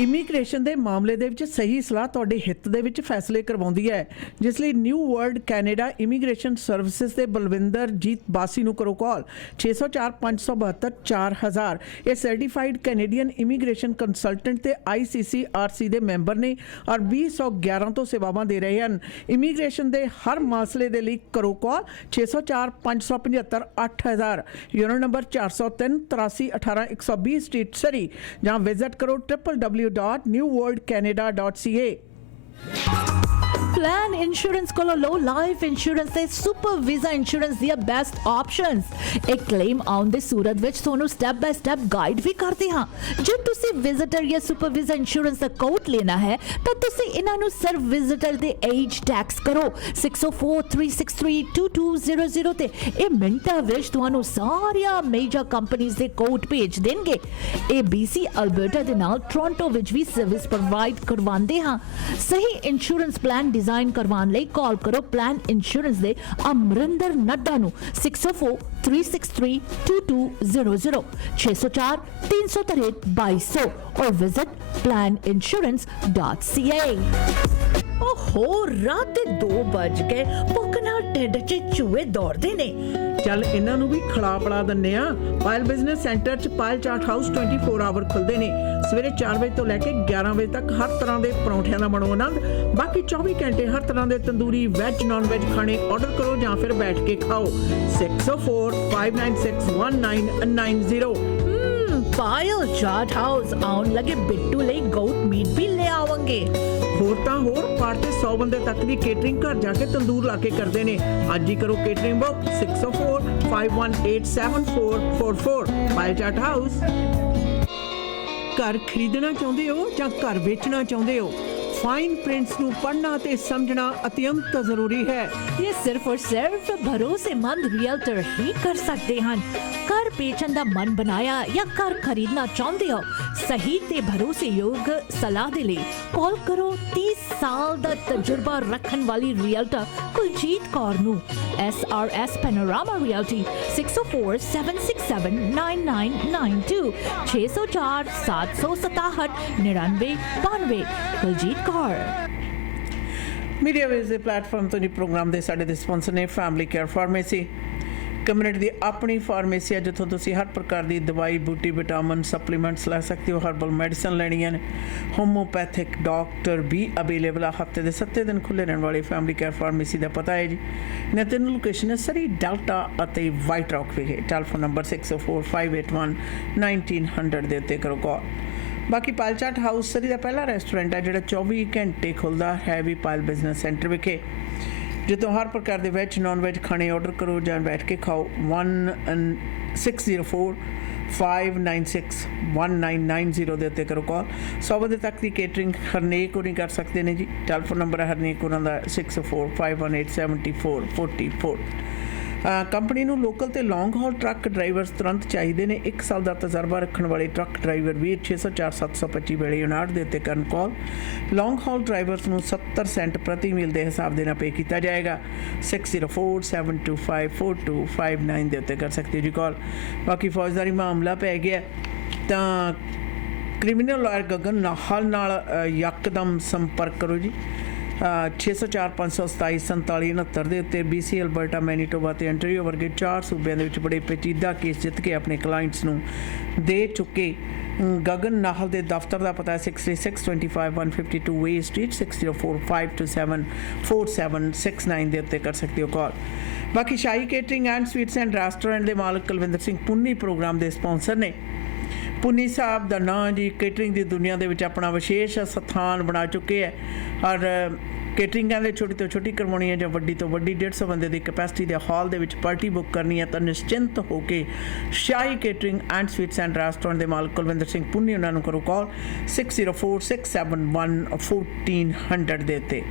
ਇਮੀਗ੍ਰੇਸ਼ਨ ਦੇ ਮਾਮਲੇ ਦੇ ਵਿੱਚ ਸਹੀ ਸਲਾਹ ਤੁਹਾਡੇ ਹਿੱਤ ਦੇ ਵਿੱਚ ਫੈਸਲੇ ਕਰਵਾਉਂਦੀ ਹੈ, ਜਿਸ ਲਈ new world Canada immigration services ਦੇ ਬਲਵਿੰਦਰ ਜੀਤ ਬਾਸੀ ਨੂੰ ਕਰੋ ਕਾਲ 604 572 4000। ਇਹ ਸਰਟੀਫਾਈਡ ਕੈਨੇਡੀਅਨ ਇਮੀਗ੍ਰੇਸ਼ਨ ਕੰਸਲਟੈਂਟ ਤੇ ICCRC ਦੇ ਮੈਂਬਰ ਨੇ ਔਰ 2011 ਤੋਂ ਸੇਵਾਵਾਂ ਦੇ ਰਹੇ ਹਨ। ਇਮੀਗ੍ਰੇਸ਼ਨ ਦੇ ਹਰ ਮਸਲੇ ਦੇ ਲਈ ਕਰੋ ਕਾਲ 604 575 8000, ਯੂਨੋ ਨੰਬਰ 403 83 18 120 ਸਟਰੀਟ ਸਰੀ, ਜਾਂ ਵਿਜ਼ਿਟ ਕਰੋ www.newworldcanada.ca। प्लान इंश्योरेंस को लो लाइफ इंश्योरेंस ते सुपर वीजा इंश्योरेंस ਦੀਆਂ ਬੈਸਟ ਆਪਸ਼ਨਸ। ਇੱਕ ਕਲੇਮ ਆਉਣ ਦੀ ਸੂਰਤ ਵਿੱਚ ਤੁਹਾਨੂੰ ਸਟੈਪ ਬਾय ਸਟੈਪ ਗਾਈਡ ਵੀ ਕਰਦੇ ਹਾਂ। ਜੇ ਤੁਸੀਂ ਵਿਜ਼ਿਟਰ ਜਾਂ ਸੁਪਰ ਵੀਜ਼ਾ ਇੰਸ਼ੋਰੈਂਸ ਦਾ ਕੋਟ ਲੈਣਾ ਹੈ ਤਾਂ ਤੁਸੀਂ ਇਹਨਾਂ ਨੂੰ ਸਿਰਫ ਵਿਜ਼ਿਟਰ ਦੇ ਏਜ ਟੈਕਸ ਕਰੋ 6043632200 ਤੇ ਇਹ ਮਿੰਟਾਂ ਵਿੱਚ ਤੁਹਾਨੂੰ ਸਾਰੀਆਂ ਮੇਜਰ ਕੰਪਨੀਆਂ ਦੇ ਕੋਟ ਭੇਜ ਦੇਣਗੇ। ਇਹ BC ਅਲਬਰਟਾ ਦੇ ਨਾਲ ਟੋਰਾਂਟੋ ਵਿੱਚ ਵੀ ਸਰਵਿਸ ਪ੍ਰੋਵਾਈਡ ਕਰਵਾਉਂਦੇ ਹਾਂ। ਸਹੀ ਇੰਸ਼ੋਰੈਂਸ ਪਲਾਨ डिजाइन करवाने लिए कॉल करो प्लान इंश्योरेंस दे अमरिंदर नड्डा नु 6043632200 604 363 2200 और विजिट planinsurance.ca। ओहो रात दे 2 बज गए, भुख नाल ढिड च चूहे दौड़दे ने। ਚੱਲ ਇਹਨਾਂ ਨੂੰ ਵੀ ਖਿਲਾ ਪਿਲਾ ਦਿੰਨੇ ਆ। ਪਾਇਲ ਬਿਜ਼ਨਸ ਸੈਂਟਰ 'ਚ ਪਾਇਲ ਚਾਟ ਹਾਊਸ 24 ਆਵਰ ਖੁੱਲਦੇ ਨੇ। ਸਵੇਰੇ 4 ਵਜੇ ਤੋਂ ਲੈ ਕੇ 11 ਵਜੇ ਤੱਕ ਹਰ ਤਰ੍ਹਾਂ ਦੇ ਪਰੌਂਠਿਆਂ ਦਾ ਬਣੋ ਆਨੰਦ। ਬਾਕੀ 24 ਘੰਟੇ ਹਰ ਤਰ੍ਹਾਂ ਦੇ ਤੰਦੂਰੀ ਵੈਜ ਨਾਨ ਵੈਜ ਖਾਣੇ ਆਰਡਰ ਕਰੋ ਜਾਂ ਫਿਰ ਬੈਠ ਕੇ ਖਾਓ। 604 596 1990। ਪਾਇਲ ਚਾਟ ਹਾਊਸ ਆਉਣ ਲੱਗੇ ਬਿੱਟੂ ਲਈ ਗੋਟ ਮੀਟ ਵੀ ਲੈ ਆਵਾਂਗੇ। ਹੋਰ ਤਾਂ ਹੋਰ, ਪਾਰ ਤੇ 100 ਬੰਦੇ ਤੱਕ ਦੀ ਕੇਟਰਿੰਗ ਘਰ ਜਾ ਕੇ ਤੰਦੂਰ ਲਾ ਕੇ ਕਰਦੇ ਨੇ। ਅੱਜ ਹੀ ਕਰੋ ਕੇਟਰਿੰਗ ਬੁੱਕ 604 518 7444 ਪਾਇਲ ਚਾਟ ਹਾਊਸ। ਘਰ ਖਰੀਦਣਾ ਚਾਹੁੰਦੇ ਹੋ ਜਾਂ ਘਰ ਵੇਚਣਾ ਚਾਹੁੰਦੇ ਹੋ, फाइन प्रिंट्स ਨੂੰ ਪੜ੍ਹਨਾ ਤੇ ਸਮਝਣਾ ਅਤਿਅੰਤ ਜ਼ਰੂਰੀ ਹੈ। ये सिर्फ और सिर्फ भरोसेमंद रियल्टर ही कर सकते हैं। घर बेचन का मन बनाया या घर खरीदना चाहते हो, सही ते भरोसेयोग सलाह दे लिए कॉल करो 30 साल का तजुर्बा रखने वाली रियल्टर कुलजीत कौर नू। SRS Panorama Realty 604 767 9992 604 767 9992 Kuljeet Kaur. Media ways ਦੇ ਪਲੇਟਫਾਰਮ ਤੋਂ ਜੀ ਪ੍ਰੋਗਰਾਮ ਦੇ ਸਾਡੇ ਦੇ ਸਪਾਂਸਰ ਨੇ ਫੈਮਿਲੀ ਕੇਅਰ ਫਾਰਮੇਸੀ। ਕਮਿਊਨਿਟੀ ਦੀ ਆਪਣੀ ਫਾਰਮੇਸੀ ਹੈ ਜਿੱਥੋਂ ਤੁਸੀਂ ਹਰ ਪ੍ਰਕਾਰ ਦੀ ਦਵਾਈ ਬੂਟੀ ਵਿਟਾਮਿਨ ਸਪਲੀਮੈਂਟਸ ਲੈ ਸਕਦੇ ਹੋ। ਹਰਬਲ ਮੈਡੀਸਨ ਲੈਣੀਆਂ ਨੇ, ਹੋਮੋਪੈਥਿਕ ਡਾਕਟਰ ਵੀ ਅਵੇਲੇਬਲ ਆ। ਹਫਤੇ ਦੇ 7 ਦਿਨ ਖੁੱਲ੍ਹੇ ਰਹਿਣ ਵਾਲੀ ਫੈਮਿਲੀ ਕੇਅਰ ਫਾਰਮੇਸੀ ਦਾ ਪਤਾ ਹੈ ਜੀ। ਇਹਨਾਂ ਤਿੰਨ ਲੋਕੇਸ਼ਨ ਹੈ ਸਰੀ, ਡੈਲਟਾ ਅਤੇ ਵਾਈਟ ਰੌਕ ਵਿਖੇ। ਟੈਲੀਫੋਨ ਨੰਬਰ 604 581 1900 ਦੇ ਉੱਤੇ ਕਰੋ ਕਾਲ। ਬਾਕੀ ਪਾਇਲ ਚਾਟ ਹਾਊਸ ਸਰੀ ਦਾ ਪਹਿਲਾ ਰੈਸਟੋਰੈਂਟ ਹੈ ਜਿਹੜਾ 24 ਘੰਟੇ ਖੁੱਲ੍ਹਦਾ ਹੈ ਵੀ ਪਾਇਲ ਬਿਜ਼ਨਸ ਸੈਂਟਰ ਵਿਖੇ, ਜਿੱਥੋਂ ਹਰ ਪ੍ਰਕਾਰ ਦੇ ਵੈਜ ਨਾਨ ਵੈਜ ਖਾਣੇ ਆਰਡਰ ਕਰੋ ਜਾਂ ਬੈਠ ਕੇ ਖਾਓ। 604 596 1990 ਦੇ ਉੱਤੇ ਕਰੋ ਕਾਲ। 100 ਵਜੇ ਤੱਕ ਦੀ ਕੇਟਰਿੰਗ ਹਰਨੇਕ ਹੋਣੀ ਕਰ ਸਕਦੇ ਨੇ ਜੀ। ਟੈਲੀਫੋਨ ਨੰਬਰ ਹੈ ਹਰਨੇਕ ਉਹਨਾਂ ਦਾ 604 518 7444। ਕੰਪਨੀ ਨੂੰ ਲੋਕਲ ਤੇ ਲੌਂਗ ਹਾਲ ਟਰੱਕ ਡਰਾਈਵਰਸ ਤੁਰੰਤ ਚਾਹੀਦੇ ਨੇ। 1 ਸਾਲ ਦਾ ਤਜਰਬਾ ਰੱਖਣ ਵਾਲੇ ਟਰੱਕ ਡਰਾਈਵਰ ਵੀ 604 725 ਵੇਲੇ 59 ਦੇ ਉੱਤੇ ਕਰਨ ਕਾਲ। ਲੌਂਗ ਹਾਲ ਡਰਾਈਵਰਸ ਨੂੰ 70 ਸੈਂਟ ਪ੍ਰਤੀ ਮੀਲ ਦੇ ਹਿਸਾਬ ਦੇ ਨਾਲ ਪੇ ਕੀਤਾ ਜਾਏਗਾ। 604 725 4259 ਦੇ ਉੱਤੇ ਕਰ ਸਕਦੇ ਹੋ ਜੀ ਕਾਲ। ਬਾਕੀ ਫੌਜਦਾਰੀ ਮਾਮਲਾ ਪੈ ਗਿਆ ਤਾਂ ਕ੍ਰਿਮੀਨਲ ਲਾਇਰ ਗਗਨ ਨਾਹਲ ਨਾਲ ਯਕਦਮ ਸੰਪਰਕ ਕਰੋ ਜੀ। 604 527 4769 ਦੇ ਉੱਤੇ BC ਅਲਬਰਟਾ ਮੈਨੀਟੋਬਾ ਤੇ ਅੰਟਰੀਓ ਵਰਗੇ 4 ਸੂਬਿਆਂ ਦੇ ਵਿੱਚ ਬੜੇ ਪੇਚੀਦਾ ਕੇਸ ਜਿੱਤ ਕੇ ਆਪਣੇ ਕਲਾਇੰਟਸ ਨੂੰ ਦੇ ਚੁੱਕੇ ਗਗਨ ਨਾਹਲ ਦੇ ਦਫ਼ਤਰ ਦਾ ਪਤਾ ਹੈ 63625 152 ਵੇ ਸਟਰੀਟ 604 527 4769 ਦੇ ਉੱਤੇ ਕਰ ਸਕਦੇ ਹੋ ਕਾਲ। ਬਾਕੀ Shahi catering and sweets and restaurant ਦੇ ਮਾਲਕ ਕੁਲਵਿੰਦਰ ਸਿੰਘ ਪੁੰਨੀ ਪ੍ਰੋਗਰਾਮ ਦੇ ਸਪਾਂਸਰ ਨੇ। ਪੁੰਨੀ ਸਾਹਿਬ ਦਾ ਨਾਂ ਜੀ ਕੇਟਰਿੰਗ ਦੀ ਦੁਨੀਆ ਦੇ ਵਿੱਚ ਆਪਣਾ ਵਿਸ਼ੇਸ਼ ਸਥਾਨ ਬਣਾ ਚੁੱਕੇ ਹੈ ਔਰ ਕੇਟਰਿੰਗ ਕਹਿੰਦੇ ਛੋਟੀ ਤੋਂ ਛੋਟੀ ਕਰਵਾਉਣੀ ਹੈ ਜਾਂ ਵੱਡੀ ਤੋਂ ਵੱਡੀ 150 ਬੰਦੇ ਦੀ ਕੈਪੈਸਿਟੀ ਦੇ ਹਾਲ ਦੇ ਵਿੱਚ ਪਾਰਟੀ ਬੁੱਕ ਕਰਨੀ ਹੈ ਤਾਂ ਨਿਸ਼ਚਿੰਤ ਹੋ ਕੇ Shahi catering and sweets and restaurant ਦੇ ਮਾਲਕ ਕੁਲਵਿੰਦਰ ਸਿੰਘ ਪੁੰਨੀ ਉਹਨਾਂ ਨੂੰ ਕਰੋ ਕਾਲ 6046711400 ਦੇ ਉੱਤੇ।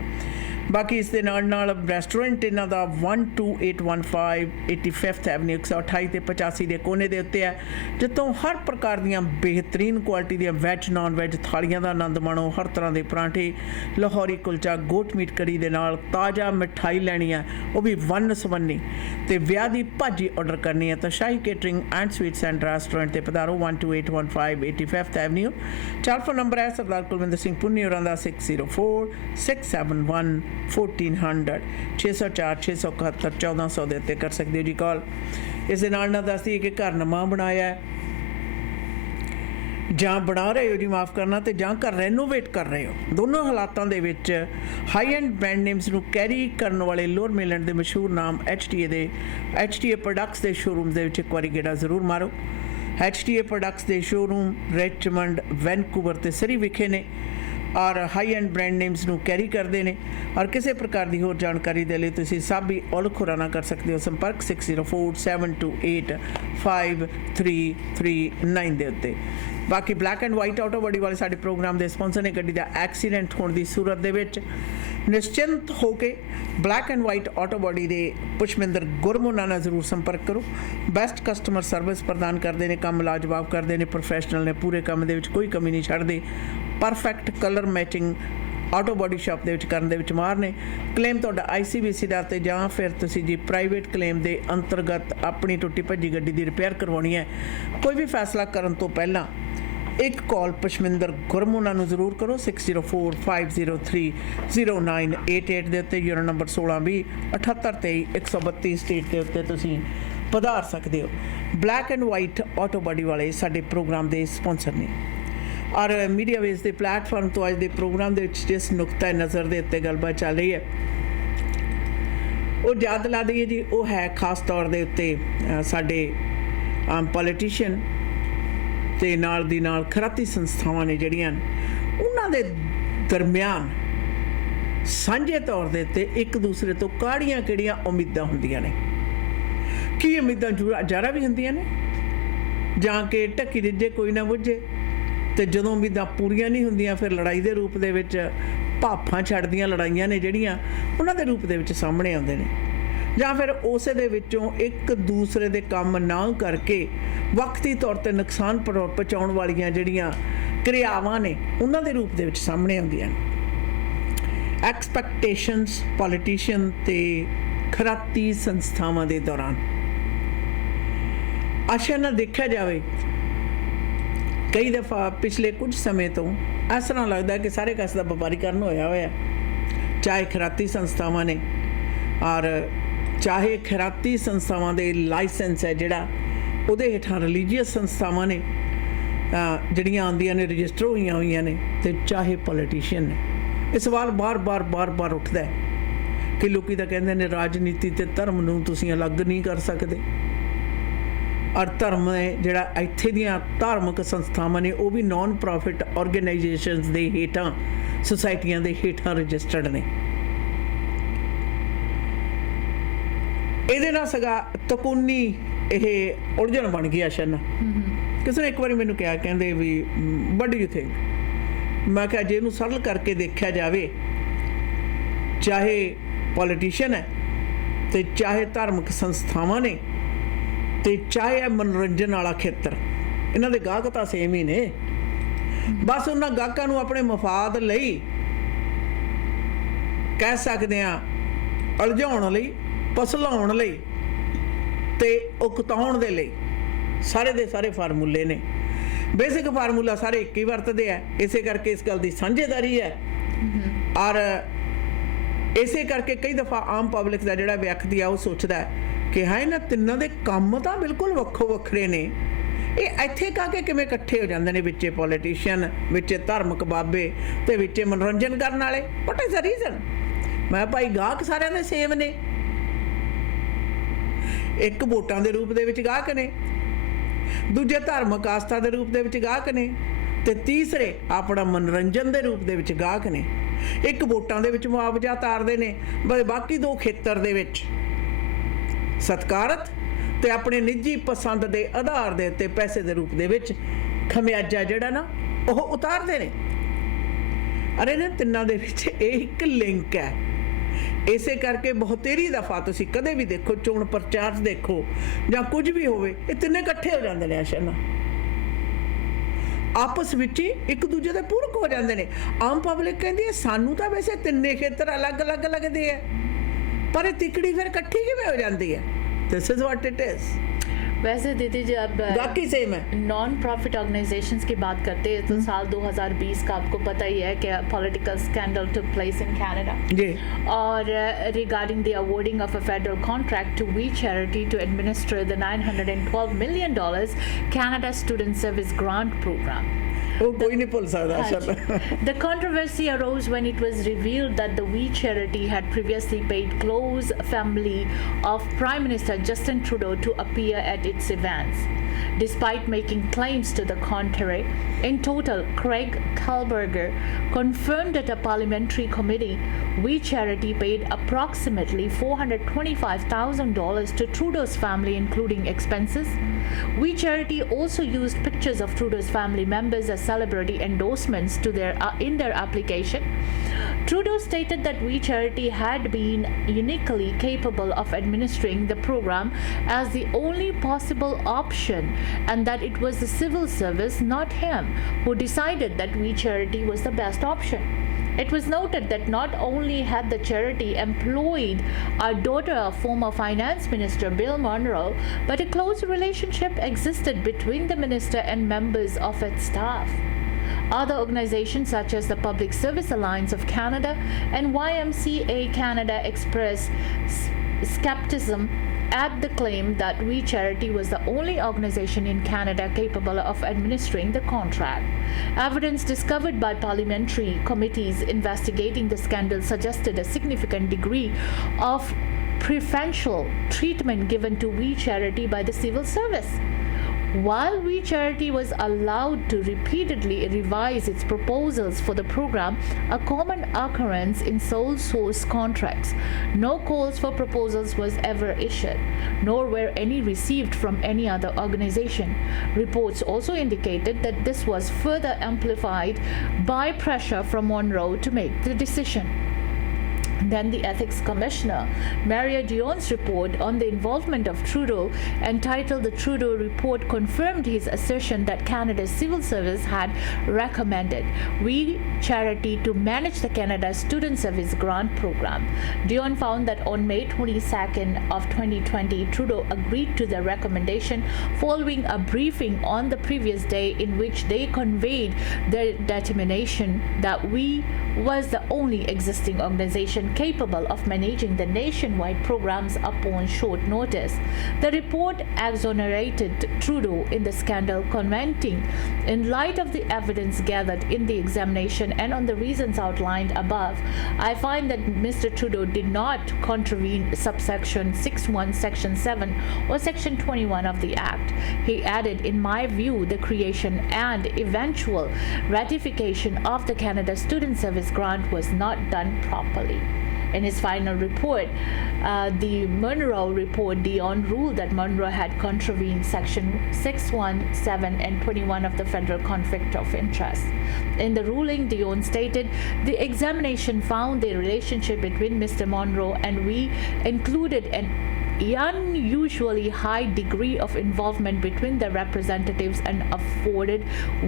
ਬਾਕੀ ਇਸ ਦੇ ਨਾਲ ਨਾਲ ਰੈਸਟੋਰੈਂਟ ਇਹਨਾਂ ਦਾ 12815 85th ਐਵਨਿਊ 128 ਤੇ 85 ਦੇ ਕੋਨੇ ਦੇ ਉੱਤੇ ਹੈ, ਜਿੱਥੋਂ ਹਰ ਪ੍ਰਕਾਰ ਦੀਆਂ ਬਿਹਤਰੀਨ ਕੁਆਲਿਟੀ ਦੀਆਂ ਵੈਜ ਨਾਨ ਵੈਜ ਥਾਲੀਆਂ ਦਾ ਆਨੰਦ ਮਾਣੋ। ਹਰ ਤਰ੍ਹਾਂ ਦੇ ਪਰਾਂਠੇ, ਲਾਹੌਰੀ ਕੁਲਚਾ, ਗੋਟ ਮੀਟ ਕੜੀ ਦੇ ਨਾਲ ਤਾਜ਼ਾ ਮਿਠਾਈ ਲੈਣੀ ਹੈ, ਉਹ ਵੀ ਵੰਨ ਸਵੰਨੀ, ਤੇ ਵਿਆਹ ਦੀ ਭਾਜੀ ਆਰਡਰ ਕਰਨੀ ਹੈ ਤਾਂ Shahi catering and sweets and restaurant ਤੇ ਪਧਾਰੋ 12815 85th ਐਵਨਿਊ। ਟੈਲੀਫੋਨ ਨੰਬਰ ਹੈ ਸਰਦਾਰ ਕੁਲਵਿੰਦਰ ਸਿੰਘ ਪੁੰਨੀ ਹੋਰਾਂ ਦਾ 604671 1400 604 671 1400 ਦੇ ਉੱਤੇ ਕਰ ਸਕਦੇ ਹੋ ਜੀ ਕਾਲ। ਇਸ ਦੇ ਨਾਲ ਦੱਸ ਦਈਏ ਕਿ ਘਰ ਨਵਾਂ ਬਣਾਇਆ ਜਾਂ ਬਣਾ ਰਹੇ ਹੋ ਜੀ, ਮਾਫ ਕਰਨਾ, ਤੇ ਜਾਂ ਘਰ ਰੈਨੋਵੇਟ ਕਰ ਰਹੇ ਹੋ, ਦੋਨੋਂ ਹਾਲਾਤਾਂ ਦੇ ਵਿੱਚ ਹਾਈ ਐਂਡ ਬ੍ਰਾਂਡ ਨੇਮਸ ਨੂੰ ਕੈਰੀ ਕਰਨ ਵਾਲੇ ਲੋਅਰ ਮੇਲੈਂਡ ਦੇ ਮਸ਼ਹੂਰ ਨਾਮ HTA ਪ੍ਰੋਡਕਟਸ ਦੇ ਸ਼ੋਰੂਮ ਦੇ ਵਿੱਚ ਇੱਕ ਵਾਰੀ ਗੇੜਾ ਜ਼ਰੂਰ ਮਾਰੋ। HTA ਪ੍ਰੋਡਕਟਸ ਦੇ ਸ਼ੋਰੂਮ ਰਿਚਮੰਡ, ਵੈਨਕੂਵਰ ਤੇ ਸਰੀ ਵਿਖੇ ਨੇ ਔਰ ਹਾਈ ਐਂਡ ਬ੍ਰਾਂਡ ਨੇਮਸ ਨੂੰ ਕੈਰੀ ਕਰਦੇ ਨੇ। ਔਰ ਕਿਸੇ ਪ੍ਰਕਾਰ ਦੀ ਹੋਰ ਜਾਣਕਾਰੀ ਦੇ ਲਈ ਤੁਸੀਂ ਸਾਬੀ ਔਲਖ ਹੋਰਾਂ ਨਾਲ ਕਰ ਸਕਦੇ ਹੋ ਸੰਪਰਕ 6047285339 ਦੇ ਉੱਤੇ। ਬਾਕੀ black and white auto body ਵਾਲੇ ਸਾਡੇ ਪ੍ਰੋਗਰਾਮ ਦੇ ਸਪਾਂਸਰ ਨੇ। ਗੱਡੀ ਦਾ ਐਕਸੀਡੈਂਟ ਹੋਣ ਦੀ ਸੂਰਤ ਦੇ ਵਿੱਚ ਨਿਸ਼ਚਿੰਤ ਹੋ ਕੇ black and white auto body ਦੇ ਪੁਸ਼ਮਿੰਦਰ ਗੁਰਮੁਨਾ ਨਾਲ ਜ਼ਰੂਰ ਸੰਪਰਕ ਕਰੋ। ਬੈਸਟ ਕਸਟਮਰ ਸਰਵਿਸ ਪ੍ਰਦਾਨ ਕਰਦੇ ਨੇ, ਕੰਮ ਲਾਜਵਾਬ ਕਰਦੇ ਨੇ, ਪ੍ਰੋਫੈਸ਼ਨਲ ਨੇ, ਪੂਰੇ ਕੰਮ ਦੇ ਵਿੱਚ ਕੋਈ ਕਮੀ ਨਹੀਂ ਛੱਡਦੇ। Perfect colour matching auto body shop ਦੇ ਵਿੱਚ ਕਰਨ ਦੇ ਵਿੱਚ ਮਾਹਰ ਨੇ। ਕਲੇਮ ਤੁਹਾਡਾ ICBC ਦਾ ਤੇ ਜਾਂ ਫਿਰ ਤੁਸੀਂ ਜੀ ਪ੍ਰਾਈਵੇਟ ਕਲੇਮ ਦੇ ਅੰਤਰਗਤ ਆਪਣੀ ਟੁੱਟੀ ਭੱਜੀ ਗੱਡੀ ਦੀ ਰਿਪੇਅਰ ਕਰਵਾਉਣੀ ਹੈ, ਕੋਈ ਵੀ ਫੈਸਲਾ ਕਰਨ ਤੋਂ ਪਹਿਲਾਂ ਇੱਕ ਕਾਲ ਪੁਸ਼ਮਿੰਦਰ ਗੁਰਮੁਨਾ ਨੂੰ ਜ਼ਰੂਰ ਕਰੋ 6045030988 ਦੇ ਉੱਤੇ। ਯੂਰੋ ਨੰਬਰ 1620 7823 132 ਸਟਰੀਟ ਦੇ ਉੱਤੇ ਤੁਸੀਂ ਪਧਾਰ ਸਕਦੇ ਹੋ। Black and white auto body ਵਾਲੇ ਸਾਡੇ ਪ੍ਰੋਗਰਾਮ ਦੇ ਸਪਾਂਸਰ ਨੇ। ਔਰ ਮੀਡੀਆ ਵੇਸ ਦੇ ਪਲੇਟਫਾਰਮ ਤੋਂ ਅੱਜ ਦੇ ਪ੍ਰੋਗਰਾਮ ਦੇ ਵਿੱਚ ਜਿਸ ਨੁਕਤਾ ਨਜ਼ਰ ਦੇ ਉੱਤੇ ਗੱਲਬਾਤ ਚੱਲ ਰਹੀ ਹੈ ਉਹ ਯਾਦ ਲਾ ਦਈਏ ਜੀ, ਉਹ ਹੈ ਖਾਸ ਤੌਰ ਦੇ ਉੱਤੇ ਸਾਡੇ ਆਮ ਪੋਲੀਟੀਸ਼ੀਅਨ ਤੇ ਨਾਲ ਦੀ ਨਾਲ ਖਰਾਤੀ ਸੰਸਥਾਵਾਂ ਨੇ ਜਿਹੜੀਆਂ ਉਹਨਾਂ ਦੇ ਦਰਮਿਆਨ ਸਾਂਝੇ ਤੌਰ ਦੇ ਉੱਤੇ ਇੱਕ ਦੂਸਰੇ ਤੋਂ ਕਾਹੜੀਆਂ ਕਿਹੜੀਆਂ ਉਮੀਦਾਂ ਹੁੰਦੀਆਂ ਨੇ। ਕੀ ਉਮੀਦਾਂ ਜ਼ਿਆਦਾ ਵੀ ਹੁੰਦੀਆਂ ਨੇ ਜਾਂ ਕਿ ਢੱਕੀ ਰਿੱਝੇ ਕੋਈ ਨਾ ਬੁੱਝੇ, ਤੇ ਜਦੋਂ ਉਮੀਦਾਂ ਪੂਰੀਆਂ ਨਹੀਂ ਹੁੰਦੀਆਂ ਫਿਰ ਲੜਾਈ ਦੇ ਰੂਪ ਦੇ ਵਿੱਚ ਭਾਫਾਂ ਛੱਡਦੀਆਂ ਲੜਾਈਆਂ ਨੇ ਜਿਹੜੀਆਂ ਉਹਨਾਂ ਦੇ ਰੂਪ ਦੇ ਵਿੱਚ ਸਾਹਮਣੇ ਆਉਂਦੇ ਨੇ, ਜਾਂ ਫਿਰ ਉਸੇ ਦੇ ਵਿੱਚੋਂ ਇੱਕ ਦੂਸਰੇ ਦੇ ਕੰਮ ਨਾ ਕਰਕੇ ਵਕਤੀ ਤੌਰ ਤੇ ਨੁਕਸਾਨ ਪਹੁੰਚਾਉਣ ਵਾਲੀਆਂ ਜਿਹੜੀਆਂ ਕਿਰਿਆਵਾਂ ਨੇ ਉਹਨਾਂ ਦੇ ਰੂਪ ਦੇ ਵਿੱਚ ਸਾਹਮਣੇ ਆਉਂਦੀਆਂ ਨੇ। ਐਕਸਪੈਕਟੇਸ਼ਨਸ ਪੋਲੀਟੀਸ਼ੀਅਨ ਤੇ ਖਰਾਤੀ ਸੰਸਥਾਵਾਂ ਦੇ ਦੌਰਾਨ ਆਸ਼ਾ ਨਾਲ ਦੇਖਿਆ ਜਾਵੇ ਕਈ ਦਫਾ ਪਿਛਲੇ ਕੁਝ ਸਮੇਂ ਤੋਂ ਇਸ ਤਰ੍ਹਾਂ ਲੱਗਦਾ ਕਿ ਸਾਰੇ ਕਸ ਦਾ ਵਪਾਰੀਕਰਨ ਹੋਇਆ, ਚਾਹੇ ਖਰਾਤੀ ਸੰਸਥਾਵਾਂ ਨੇ ਔਰ ਚਾਹੇ ਖਰਾਤੀ ਸੰਸਥਾਵਾਂ ਦੇ ਲਾਇਸੈਂਸ ਹੈ ਜਿਹੜਾ ਉਹਦੇ ਹੇਠਾਂ ਰਿਲੀਜੀਅਸ ਸੰਸਥਾਵਾਂ ਨੇ ਜਿਹੜੀਆਂ ਆਉਂਦੀਆਂ ਨੇ ਰਜਿਸਟਰ ਹੋਈਆਂ ਨੇ, ਤੇ ਚਾਹੇ ਪੋਲੀਟੀਸ਼ੀਅਨ ਨੇ। ਇਹ ਸਵਾਲ ਬਾਰ-ਬਾਰ ਉੱਠਦਾ ਹੈ ਕਿ ਲੋਕੀ ਤਾਂ ਕਹਿੰਦੇ ਨੇ ਰਾਜਨੀਤੀ ਤੇ ਧਰਮ ਨੂੰ ਤੁਸੀਂ ਅਲੱਗ ਨਹੀਂ ਕਰ ਸਕਦੇ, ਔਰ ਧਰਮ ਹੈ ਜਿਹੜਾ ਇੱਥੇ ਦੀਆਂ ਧਾਰਮਿਕ ਸੰਸਥਾਵਾਂ ਨੇ ਉਹ ਵੀ ਨਾਨ ਪ੍ਰੋਫਿਟ ਆਰਗੇਨਾਈਜੇਸ਼ਨਸ ਦੇ ਹੇਠਾਂ ਸੁਸਾਇਟੀਆਂ ਦੇ ਹੇਠਾਂ ਰਜਿਸਟਰਡ ਨੇ। ਇਹਦੇ ਨਾਲ ਸਗਾ ਤਕੂਨੀ ਇਹ ਉਲਝਣ ਬਣ ਗਈ ਆਸ਼ਾ ਨਾਲ। ਕਿਸੇ ਨੇ ਇੱਕ ਵਾਰੀ ਮੈਨੂੰ ਕਿਹਾ, ਕਹਿੰਦੇ ਵੀ ਵਾਟ ਡੂ ਯੂ ਥਿੰਕ? ਮੈਂ ਕਿਹਾ ਜੇ ਇਹਨੂੰ ਸਰਲ ਕਰਕੇ ਦੇਖਿਆ ਜਾਵੇ, ਚਾਹੇ ਪੋਲੀਟੀਸ਼ੀਅਨ ਹੈ ਤੇ ਚਾਹੇ ਧਾਰਮਿਕ ਸੰਸਥਾਵਾਂ ਨੇ ਤੇ ਚਾਹੇ ਮਨੋਰੰਜਨ ਵਾਲਾ ਖੇਤਰ, ਇਹਨਾਂ ਦੇ ਗਾਹਕ ਤਾਂ ਸੇਮ ਹੀ ਨੇ। ਬਸ ਉਹਨਾਂ ਗਾਹਕਾਂ ਨੂੰ ਆਪਣੇ ਮਫਾਦ ਲਈ ਕਹਿ ਸਕਦੇ ਆ ਉਲਝਾਉਣ ਲਈ, ਪਸਲਾਉਣ ਲਈ ਤੇ ਉਕਤਾਉਣ ਦੇ ਲਈ ਸਾਰੇ ਦੇ ਸਾਰੇ ਫਾਰਮੂਲੇ ਨੇ। ਬੇਸਿਕ ਫਾਰਮੂਲਾ ਸਾਰੇ ਇੱਕ ਹੀ ਵਰਤਦੇ ਆ, ਇਸੇ ਕਰਕੇ ਇਸ ਗੱਲ ਦੀ ਸਾਂਝੇਦਾਰੀ ਹੈ। ਔਰ ਇਸੇ ਕਰਕੇ ਕਈ ਦਫਾ ਆਮ ਪਬਲਿਕ ਦਾ ਜਿਹੜਾ ਵਿਅਕਤੀ ਆ ਉਹ ਸੋਚਦਾ ਕਿ ਹਾਂ ਇਹਨਾਂ ਤਿੰਨਾਂ ਦੇ ਕੰਮ ਤਾਂ ਬਿਲਕੁਲ ਵੱਖੋ ਵੱਖਰੇ ਨੇ, ਇਹ ਇੱਥੇ ਕਾ ਕੇ ਕਿਵੇਂ ਇਕੱਠੇ ਹੋ ਜਾਂਦੇ ਨੇ, ਵਿੱਚੇ ਪੋਲੀਟੀਸ਼ੀਅਨ, ਵਿੱਚੇ ਧਾਰਮਿਕ ਬਾਬੇ ਤੇ ਵਿੱਚੇ ਮਨੋਰੰਜਨ ਕਰਨ ਵਾਲੇ। What is the reason? ਮੈਂ ਭਾਈ ਗਾਹਕ ਸਾਰਿਆਂ ਦੇ ਸੇਮ ਨੇ, ਇੱਕ ਵੋਟਾਂ ਦੇ ਰੂਪ ਦੇ ਵਿੱਚ ਗਾਹਕ ਨੇ, ਦੂਜੇ ਧਾਰਮਿਕ ਆਸਥਾ ਦੇ ਰੂਪ ਦੇ ਵਿੱਚ ਗਾਹਕ ਨੇ, ਤੇ ਤੀਸਰੇ ਆਪਣਾ ਮਨੋਰੰਜਨ ਦੇ ਰੂਪ ਦੇ ਵਿੱਚ ਗਾਹਕ ਨੇ। ਇੱਕ ਵੋਟਾਂ ਦੇ ਵਿੱਚ ਮੁਆਵਜ਼ਾ ਤਾਰਦੇ ਨੇ, ਬਾਕੀ ਦੋ ਖੇਤਰ ਦੇ ਵਿੱਚ ਸਤਿਕਾਰਤ ਤੇ ਆਪਣੇ ਨਿੱਜੀ ਪਸੰਦ ਦੇ ਆਧਾਰ ਦੇ ਉੱਤੇ ਪੈਸੇ ਦੇ ਰੂਪ ਦੇ ਵਿੱਚ ਖਮਿਆਜਾ ਜਿਹੜਾ ਨਾ ਉਹ ਉਤਾਰਦੇ ਨੇ। ਅਰੇ ਨਾ ਤਿੰਨਾਂ ਦੇ ਵਿੱਚ ਇਹ ਇੱਕ ਲਿੰਕ ਹੈ। ਇਸੇ ਕਰਕੇ ਬਹੁਤੇਰੀ ਦਫਾ ਤੁਸੀਂ ਕਦੇ ਵੀ ਦੇਖੋ, ਚੋਣ ਪ੍ਰਚਾਰ ਦੇਖੋ ਜਾਂ ਕੁਝ ਵੀ ਹੋਵੇ, ਇਹ ਤਿੰਨੇ ਇਕੱਠੇ ਹੋ ਜਾਂਦੇ ਨੇ ਆਸ਼ਾ ਨਾਲ, ਆਪਸ ਵਿੱਚ ਹੀ ਇੱਕ ਦੂਜੇ ਦੇ ਪੂਰਕ ਹੋ ਜਾਂਦੇ ਨੇ। ਆਮ ਪਬਲਿਕ ਕਹਿੰਦੀ ਹੈ ਸਾਨੂੰ ਤਾਂ ਵੈਸੇ ਤਿੰਨੇ ਖੇਤਰ ਅਲੱਗ-ਅਲੱਗ ਲੱਗਦੇ ਆ, ਪਰ ਇਹ ਤਿਕੜੀ ਫਿਰ ਇਕੱਠੀ ਕਿਵੇਂ ਹੋ ਜਾਂਦੀ ਹੈ? ਦਿਸ इज व्हाट इट इज। वैसे दीदी जी अब बाकी सेम है। नॉन प्रॉफिट ऑर्गेनाइजेशंस की बात करते हैं तो साल 2020 का आपको पता ही है कि political scandal took place in Canada ji, और regarding the awarding of a federal contract to वी Charity to administer the $912 million Canada Student Service Grant Program. वो कोई नहीं भूल सकता आशा। The controversy arose when it was revealed that the We Charity had previously paid close family of Prime Minister Justin Trudeau to appear at its events, despite making claims to the contrary. In total, Craig Kalberger confirmed at a parliamentary committee We Charity paid approximately $425,000 to Trudeau's family, including expenses. We Charity also used pictures of Trudeau's family members as celebrity endorsements to in their application. Trudeau stated that We Charity had been uniquely capable of administering the program as the only possible option, and that it was the civil service, not him, who decided that We Charity was the best option. It was noted that not only had the charity employed a daughter of former Finance Minister Bill Monroe, but a close relationship existed between the minister and members of its staff. Other organizations such as the Public Service Alliance of Canada and YMCA Canada expressed skepticism at the claim that We Charity was the only organization in Canada capable of administering the contract. Evidence discovered by parliamentary committees investigating the scandal suggested a significant degree of preferential treatment given to We Charity by the civil service. While We Charity was allowed to repeatedly revise its proposals for the program, a common occurrence in sole source contracts, no calls for proposals was ever issued, nor were any received from any other organization. Reports also indicated that this was further amplified by pressure from Monroe to make the decision. Then the Ethics Commissioner, Maria Dionne's report on the involvement of Trudeau, entitled The Trudeau Report, confirmed his assertion that Canada's civil service had recommended We Charity to manage the Canada Student Service Grant Program. Dionne found that on May 22nd of 2020, Trudeau agreed to the recommendation following a briefing on the previous day in which they conveyed their determination that We was the only existing organization capable of managing the nationwide programs upon short notice. The report exonerated Trudeau in the scandal, commenting, "In light of the evidence gathered in the examination and on the reasons outlined above, I find that Mr. Trudeau did not contravene subsection 6(1), section 7 or section 21 of the Act." He added, "In my view, the creation and eventual ratification of the Canada Student Service Grant was not done properly." In his final report, the Monroe report, Dionne ruled that Monroe had contravened section 6(1), 7 and 21 of the Federal Conflict of Interest. In the ruling, Dionne stated, "The examination found the relationship between Mr. Monroe and We included an unusually high degree of involvement between the representatives and afforded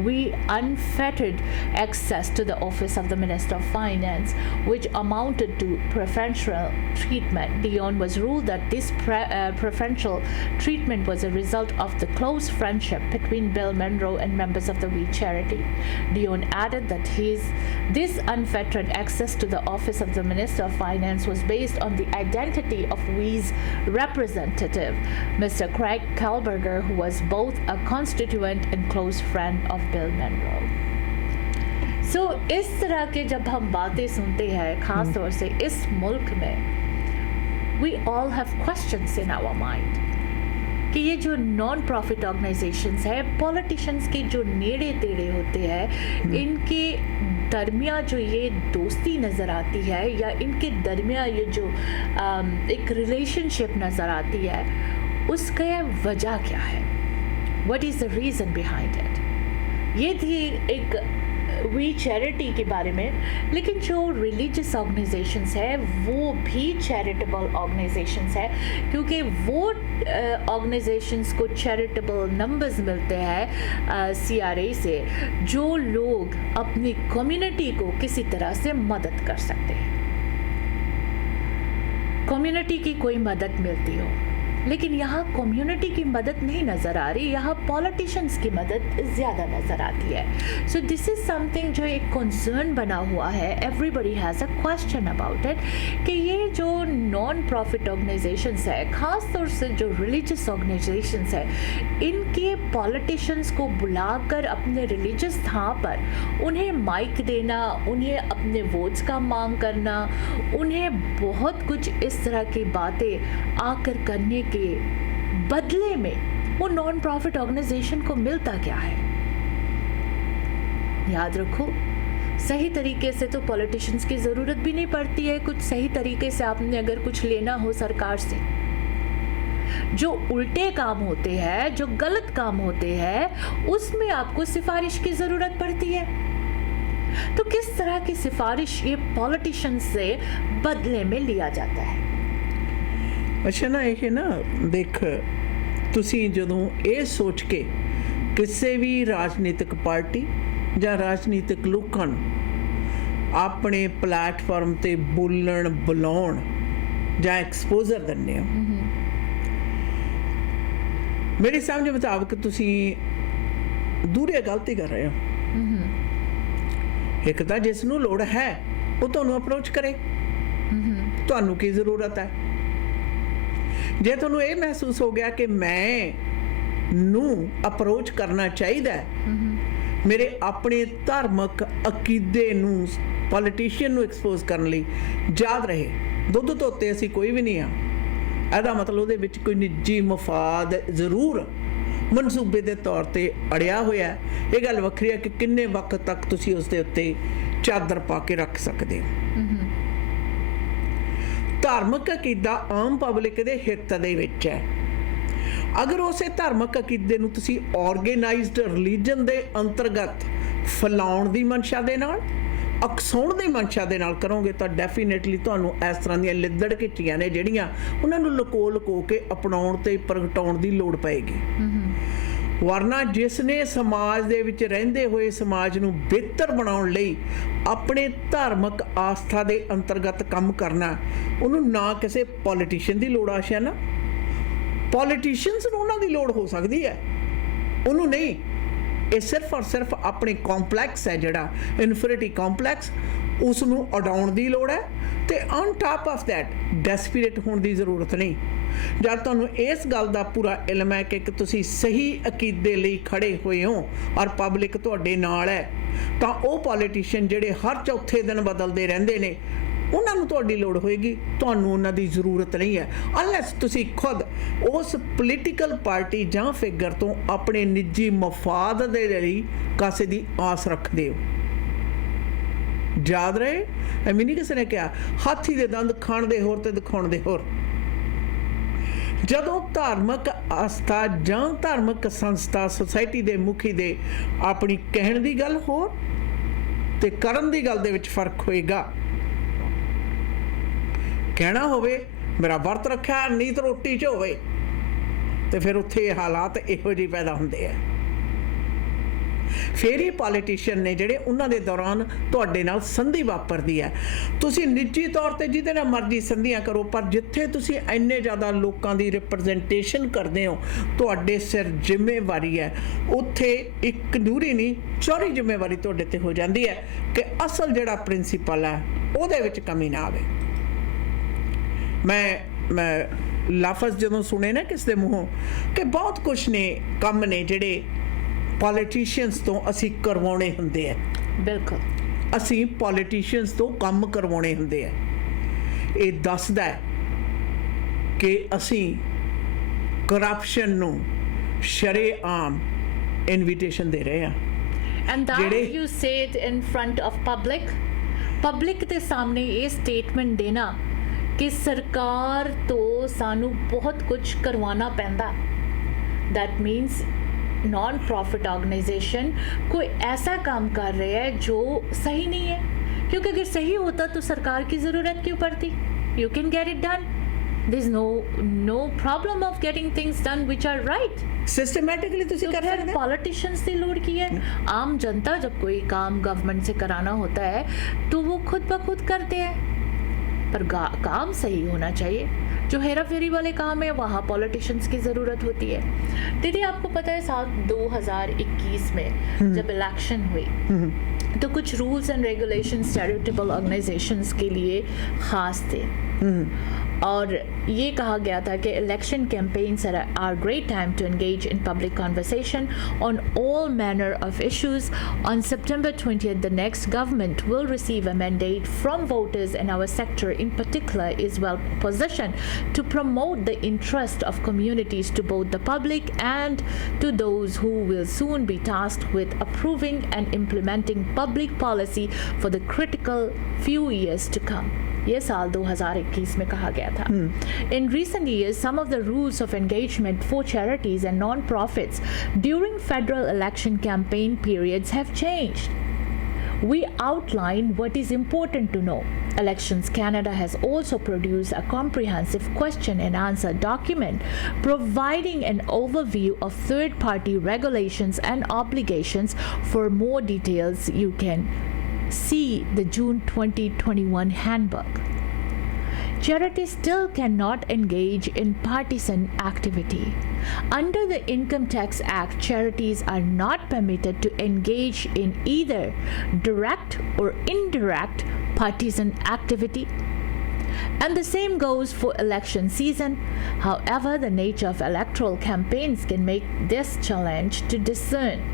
We unfettered access to the office of the Minister of Finance, which amounted to preferential treatment." Dionne was ruled that this preferential treatment was a result of the close friendship between Bill Monroe and members of the We Charity. Dionne added that this unfettered access to the office of the Minister of Finance was based on the identity of We's representative, Mr. Craig Kalberger, who was both a constituent and close friend of Bill Monroe. So, इस तरह के जब हम बातें सुनते हैं, खास तौर से इस मुल्क में, we all have questions in our mind कि ये जो नॉन प्रॉफिट ऑर्गेनाइजेशंस है, पॉलिटिशियंस के जो नेड़े तेड़े होते हैं, इनके दरमियान जो ये दोस्ती नज़र आती है या इनके दरमियान ये जो एक रिलेशनशिप नज़र आती है, उसका वजह क्या है? What is the reason behind it? ये थी एक वी चैरिटी के बारे में, लेकिन जो रिलीजियस ऑर्गेनाइजेशंस है वो भी चैरिटेबल ऑर्गेनाइजेशंस है, क्योंकि वो ऑर्गेनाइजेशंस को चैरिटेबल नंबर्स मिलते हैं CRA से, जो लोग अपनी कम्युनिटी को किसी तरह से मदद कर सकते हैं। कम्युनिटी की कोई मदद मिलती हो, लेकिन यहाँ कम्युनिटी की मदद नहीं नज़र आ रही, यहाँ पॉलिटिशियंस की मदद ज़्यादा नज़र आती है। सो दिस इज़ समथिंग जो एक कंसर्न बना हुआ है, everybody has a question about it, कि ये जो नॉन प्रॉफिट ऑर्गेनाइजेशंस है, ख़ास तौर से जो रिलीजियस ऑर्गेनाइजेशंस है, इनके पॉलिटिशियंस को बुलाकर अपने रिलीजियस स्थान पर उन्हें माइक देना, उन्हें अपने वोट्स का मांग करना, उन्हें बहुत कुछ इस तरह की बातें आकर करने के बदले में वो नॉन प्रॉफिट ऑर्गेनाइजेशन को मिलता क्या है? याद रखो, सही तरीके से तो पॉलिटिशियंस की ज़रूरत भी नहीं पड़ती है। कुछ सही तरीके से आपने अगर कुछ लेना हो सरकार से, जो उल्टे काम होते हैं, जो गलत काम होते हैं, उसमें आपको सिफारिश की ज़रूरत पड़ती है। तो किस तरह की सिफारिश ये पॉलिटिशियंस से बदले में लिया जाता है? ਅੱਛਾ ਨਾ, ਇਹ ਨਾ ਦੇਖ, ਤੁਸੀਂ ਜਦੋਂ ਇਹ ਸੋਚ ਕੇ ਕਿਸੇ ਵੀ ਰਾਜਨੀਤਿਕ ਪਾਰਟੀ ਜਾਂ ਰਾਜਨੀਤਿਕ ਲੋਕਾਂ ਨੂੰ ਆਪਣੇ ਪਲੇਟਫਾਰਮ ਤੇ ਬੋਲਣ, ਬੁਲਾਉਣ ਜਾਂ ਐਕਸਪੋਜ਼ਰ ਦਿੰਦੇ ਹੋ, ਮੇਰੀ ਸਮਝ ਮੁਤਾਬਕ ਤੁਸੀਂ ਦੂਰੇ ਗਲਤੀ ਕਰ ਰਹੇ ਹੋ। ਇੱਕ ਤਾਂ ਜਿਸ ਨੂੰ ਲੋੜ ਹੈ ਉਹ ਤੁਹਾਨੂੰ ਅਪਰੋਚ ਕਰੇ, ਤੁਹਾਨੂੰ ਕੀ ਜ਼ਰੂਰਤ ਹੈ। ਜੇ ਤੁਹਾਨੂੰ ਇਹ ਮਹਿਸੂਸ ਹੋ ਗਿਆ ਕਿ ਮੈਂ ਨੂੰ ਅਪਰੋਚ ਕਰਨਾ ਚਾਹੀਦਾ ਹੈ, ਮੇਰੇ ਆਪਣੇ ਧਾਰਮਿਕ ਅਕੀਦੇ ਨੂੰ ਪੋਲੀਟੀਸ਼ੀਅਨ ਨੂੰ ਐਕਸਪੋਜ਼ ਕਰਨ ਲਈ, ਯਾਦ ਰਹੇ ਦੁੱਧ ਧੋਤੇ ਅਸੀਂ ਕੋਈ ਵੀ ਨਹੀਂ ਆ। ਇਹਦਾ ਮਤਲਬ ਉਹਦੇ ਵਿੱਚ ਕੋਈ ਨਿੱਜੀ ਮਫਾਦ ਜ਼ਰੂਰ ਮਨਸੂਬੇ ਦੇ ਤੌਰ ਤੇ ਅੜਿਆ ਹੋਇਆ। ਇਹ ਗੱਲ ਵੱਖਰੀ ਹੈ ਕਿ ਕਿੰਨੇ ਵਕਤ ਤੱਕ ਤੁਸੀਂ ਉਸ ਦੇ ਉੱਤੇ ਚਾਦਰ ਪਾ ਕੇ ਰੱਖ ਸਕਦੇ ਹੋ। ਧਾਰਮਿਕ ਅਕੀਦਾ ਆਮ ਪਬਲਿਕ ਦੇ ਹਿੱਤ ਦੇ ਵਿੱਚ ਹੈ। ਅਗਰ ਉਸੇ ਧਾਰਮਿਕ ਅਕੀਦੇ ਨੂੰ ਤੁਸੀਂ ਆਰਗੇਨਾਈਜ਼ਡ ਰਿਲੀਜਨ ਦੇ ਅੰਤਰਗਤ ਫੈਲਾਉਣ ਦੀ ਮਨਸ਼ਾ ਦੇ ਨਾਲ, ਅਕਸਾਉਣ ਦੀ ਮਨਸ਼ਾ ਦੇ ਨਾਲ ਕਰੋਗੇ ਤਾਂ ਡੈਫੀਨੇਟਲੀ ਤੁਹਾਨੂੰ ਇਸ ਤਰ੍ਹਾਂ ਦੀਆਂ ਲਿੱਦੜ ਘਿੱਟੀਆਂ ਨੇ ਜਿਹੜੀਆਂ ਉਹਨਾਂ ਨੂੰ ਲੁਕੋ ਕੇ ਅਪਣਾਉਣ ਤੇ ਪ੍ਰਗਟਾਉਣ ਦੀ ਲੋੜ ਪਏਗੀ। ਵਰਨਾ ਜਿਸ ਨੇ ਸਮਾਜ ਦੇ ਵਿੱਚ ਰਹਿੰਦੇ ਹੋਏ ਸਮਾਜ ਨੂੰ ਬਿਹਤਰ ਬਣਾਉਣ ਲਈ ਆਪਣੇ ਧਾਰਮਿਕ ਆਸਥਾ ਦੇ ਅੰਤਰਗਤ ਕੰਮ ਕਰਨਾ, ਉਹਨੂੰ ਨਾ ਕਿਸੇ ਪੋਲੀਟੀਸ਼ੀਅਨ ਦੀ ਲੋੜ ਆਸ਼ਾ ਨਾ, ਪੋਲੀਟੀਸ਼ੀਅਨਸ ਨੂੰ ਉਹਨਾਂ ਦੀ ਲੋੜ ਹੋ ਸਕਦੀ ਹੈ, ਉਹਨੂੰ ਨਹੀਂ। ਇਹ ਸਿਰਫ ਔਰ ਸਿਰਫ ਆਪਣੇ ਕੰਪਲੈਕਸ ਹੈ ਜਿਹੜਾ ਇਨਫੀਰੀਟੀ ਕੰਪਲੈਕਸ, ਉਸ ਨੂੰ ਉਡਾਉਣ ਦੀ ਲੋੜ ਹੈ। ਤੇ ਔਨ ਟਾਪ ਆਫ ਦੈਟ ਡੈਸਪੀਰੇਟ ਹੋਣ ਦੀ ਜ਼ਰੂਰਤ ਨਹੀਂ। ਜਦ ਤੁਹਾਨੂੰ ਇਸ ਗੱਲ ਦਾ ਪੂਰਾ ਇਲਮ ਹੈ ਕਿ ਤੁਸੀਂ ਸਹੀ ਅਕੀਦੇ ਲਈ ਖੜੇ ਹੋਏ ਹੋ ਔਰ ਪਬਲਿਕ ਤੁਹਾਡੇ ਨਾਲ ਹੈ, ਤਾਂ ਉਹ ਪੋਲੀਟੀਸ਼ੀਅਨ ਜਿਹੜੇ ਹਰ ਚੌਥੇ ਦਿਨ ਬਦਲਦੇ ਰਹਿੰਦੇ ਨੇ, ਉਹਨਾਂ ਨੂੰ ਤੁਹਾਡੀ ਲੋੜ ਹੋਏਗੀ, ਤੁਹਾਨੂੰ ਉਹਨਾਂ ਦੀ ਜ਼ਰੂਰਤ ਨਹੀਂ ਹੈ। ਅਨਲੈਸ ਤੁਸੀਂ ਖੁਦ ਉਸ ਪੋਲੀਟੀਕਲ ਪਾਰਟੀ ਜਾਂ ਫਿਗਰ ਤੋਂ ਆਪਣੇ ਨਿੱਜੀ ਮਫਾਦ ਦੇ ਲਈ ਕਾਸੇ ਦੀ ਆਸ ਰੱਖਦੇ ਹੋ। ਯਾਦ ਰਹੇ, ਐਵੇਂ ਨਹੀਂ ਕਿਸੇ ਨੇ ਕਿਹਾ ਹਾਥੀ ਦੇ ਦੰਦ ਖਾਣ ਦੇ ਹੋਰ ਤੇ ਦਿਖਾਉਣ ਦੇ ਹੋਰ। ਜਦੋਂ ਧਾਰਮਿਕ ਆਸਥਾ ਜਾਂ ਧਾਰਮਿਕ ਸੰਸਥਾ ਸੁਸਾਇਟੀ ਦੇ ਮੁਖੀ ਦੇ ਆਪਣੀ ਕਹਿਣ ਦੀ ਗੱਲ ਹੋਰ ਤੇ ਕਰਨ ਦੀ ਗੱਲ ਦੇ ਵਿੱਚ ਫਰਕ ਹੋਏਗਾ। ਕਹਿਣਾ ਹੋਵੇ ਮੇਰਾ ਵਰਤ ਰੱਖਿਆ ਨੀਤ ਰੋਟੀ 'ਚ ਹੋਵੇ, ਤੇ ਫਿਰ ਉੱਥੇ ਹਾਲਾਤ ਇਹੋ ਜਿਹੇ ਪੈਦਾ ਹੁੰਦੇ ਆ। ਫਿਰ ਹੀ ਪੋਲੀਟੀਸ਼ੀਅਨ ਨੇ ਜਿਹੜੇ ਉਹਨਾਂ ਦੇ ਦੌਰਾਨ ਤੁਹਾਡੇ ਨਾਲ ਸੰਧੀ ਵਾਪਰਦੀ ਹੈ। ਤੁਸੀਂ ਨਿੱਜੀ ਤੌਰ ਤੇ ਜਿਹਦੇ ਨਾਲ ਮਰਜ਼ੀ ਸੰਧੀਆਂ ਕਰੋ, ਪਰ ਜਿੱਥੇ ਤੁਸੀਂ ਇੰਨੇ ਜ਼ਿਆਦਾ ਲੋਕਾਂ ਦੀ ਰਿਪਰੈਜ਼ੈਂਟੇਸ਼ਨ ਕਰਦੇ ਹੋ, ਤੁਹਾਡੇ ਸਿਰ ਜ਼ਿੰਮੇਵਾਰੀ ਹੈ। ਉੱਥੇ ਇੱਕ ਨੂਰੀ ਨਹੀਂ, ਚੌਰੀ ਜ਼ਿੰਮੇਵਾਰੀ ਤੁਹਾਡੇ ਤੇ ਹੋ ਜਾਂਦੀ ਹੈ ਕਿ ਅਸਲ ਜਿਹੜਾ ਪ੍ਰਿੰਸੀਪਲ ਹੈ ਉਹਦੇ ਵਿੱਚ ਕਮੀ ਨਾ ਆਵੇ। ਮੈਂ ਲਫ਼ਜ਼ ਜਦੋਂ ਸੁਣੇ ਨਾ ਕਿਸ ਦੇ ਮੂੰਹੋਂ ਕਿ ਬਹੁਤ ਕੁਛ ਨੇ ਕੰਮ ਨੇ ਜਿਹੜੇ ਪੋਲੀਟੀਸ਼ੀਅਨਸ ਤੋਂ ਅਸੀਂ ਕਰਵਾਉਣੇ ਹੁੰਦੇ ਆ। ਬਿਲਕੁਲ, ਅਸੀਂ ਪੋਲੀਟੀਸ਼ੀਅਨਸ ਤੋਂ ਕੰਮ ਕਰਵਾਉਣੇ ਹੁੰਦੇ ਆ। ਇਹ ਦੱਸਦਾ ਹੈ ਕਿ ਅਸੀਂ ਕਰਪਸ਼ਨ ਨੂੰ ਸ਼ਰੇਆਮ ਇਨਵੀਟੇਸ਼ਨ ਦੇ ਰਹੇ ਹਾਂ। And that you say it in front of public ਦੇ ਸਾਹਮਣੇ ਇਹ ਸਟੇਟਮੈਂਟ ਦੇਣਾ ਕਿ ਸਰਕਾਰ ਤੋਂ ਸਾਨੂੰ ਬਹੁਤ ਕੁਝ ਕਰਵਾਉਣਾ ਪੈਂਦਾ, that means non profit organisation कोई ऐसा काम कर रहे हैं जो सही नहीं है, क्योंकि अगर सही होता तो सरकार की ज़रूरत क्यों पड़ती? You can get it done, there is no problem of getting things done which are right. Systematically ਤੁਸੀਂ ਕਰ ਸਕਦੇ ਹੋ। पॉलिटिशियंस की लोड़ की है, आम जनता जब कोई काम गवर्नमेंट से कराना होता है तो वो खुद ब खुद करते हैं, पर काम सही होना चाहिए। जो हेरा फेरी वाले काम है वहाँ पॉलिटिशियंस की ज़रूरत होती है। दीदी आपको पता है साल 2021 में जब इलेक्शन हुई तो कुछ rules and regulations charitable organisations के लिए ख़ास थे, और ये कहा गया था कि election campaigns are great time to engage in public conversation on all manner of issues. On September 20th, the next government will receive a mandate from voters, and our sector in particular is well positioned to promote the interest of communities to both the public and to those who will soon be tasked with approving and implementing public policy for the critical few years to come। ये साल 2021 में कहा गया था। In recent years, some of the rules of engagement for charities and non-profits during federal election campaign periods have changed. We outline what is important to know. Elections Canada has also produced a comprehensive question and answer document providing an overview of third-party regulations and obligations. For more details, you can see the June 2021 handbook. Charities still cannot engage in partisan activity. Under the Income Tax Act, charities are not permitted to engage in either direct or indirect partisan activity. And the same goes for election season. However, the nature of electoral campaigns can make this challenge to discern.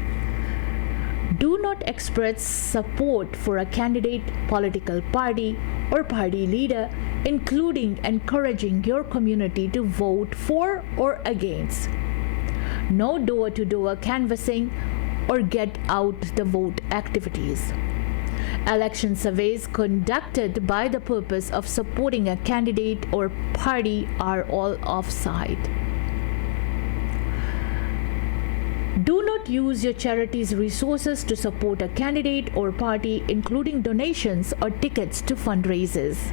Do not express support for a candidate, political party, or party leader, including encouraging your community to vote for or against. No door-to-door canvassing or get out the vote activities. Election surveys conducted by the purpose of supporting a candidate or party are all offside. Do not use your charity's resources to support a candidate or party, including donations or tickets to fundraisers.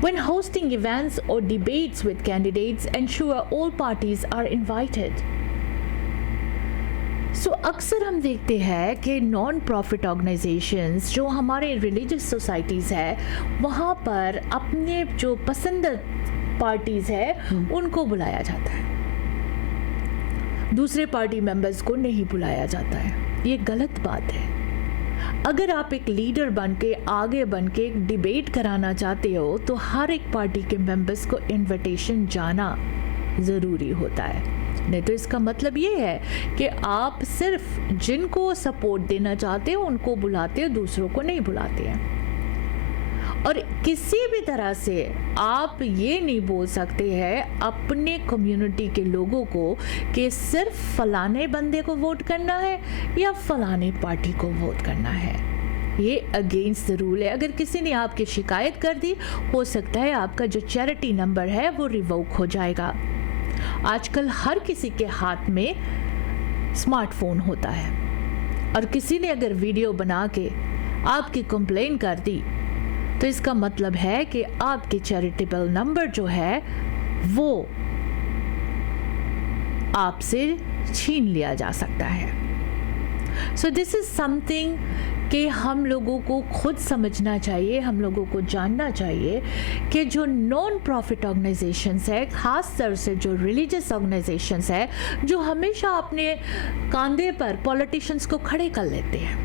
When hosting events or debates with candidates, ensure all parties are invited. So, अक्सर हम देखते हैं कि नॉन प्रॉफिट ऑर्गेनाइजेशंस जो हमारे रिलीजियस सोसाइटीज़ है वहाँ पर अपने जो पसंद पार्टीज़ है उनको बुलाया जाता है, दूसरे पार्टी मेंबर्स को नहीं बुलाया जाता है। ये गलत बात है। अगर आप एक लीडर बन के आगे बन के एक डिबेट कराना चाहते हो तो हर एक पार्टी के मेंबर्स को इनविटेशन जाना ज़रूरी होता है, नहीं तो इसका मतलब ये है कि आप सिर्फ जिनको सपोर्ट देना चाहते हो उनको बुलाते हो, दूसरों को नहीं बुलाते हैं। और किसी भी तरह से आप ये नहीं बोल सकते हैं अपने कम्युनिटी के लोगों को कि सिर्फ फलाने बंदे को वोट करना है या फलाने पार्टी को वोट करना है। ये अगेंस्ट द रूल है। अगर किसी ने आपकी शिकायत कर दी, हो सकता है आपका जो चैरिटी नंबर है वो रिवोक हो जाएगा। आजकल हर किसी के हाथ में स्मार्टफोन होता है, और किसी ने अगर वीडियो बना के आपकी कंप्लेन कर दी तो इसका मतलब है कि आपकी चैरिटेबल नंबर जो है वो आपसे छीन लिया जा सकता है। सो दिस इज समथिंग कि हम लोगों को खुद समझना चाहिए, हम लोगों को जानना चाहिए कि जो नॉन प्रॉफिट ऑर्गेनाइजेशंस है, ख़ास तौर से जो रिलीजियस ऑर्गेनाइजेशंस है, जो हमेशा अपने कंधे पर पॉलिटिशियंस को खड़े कर लेते हैं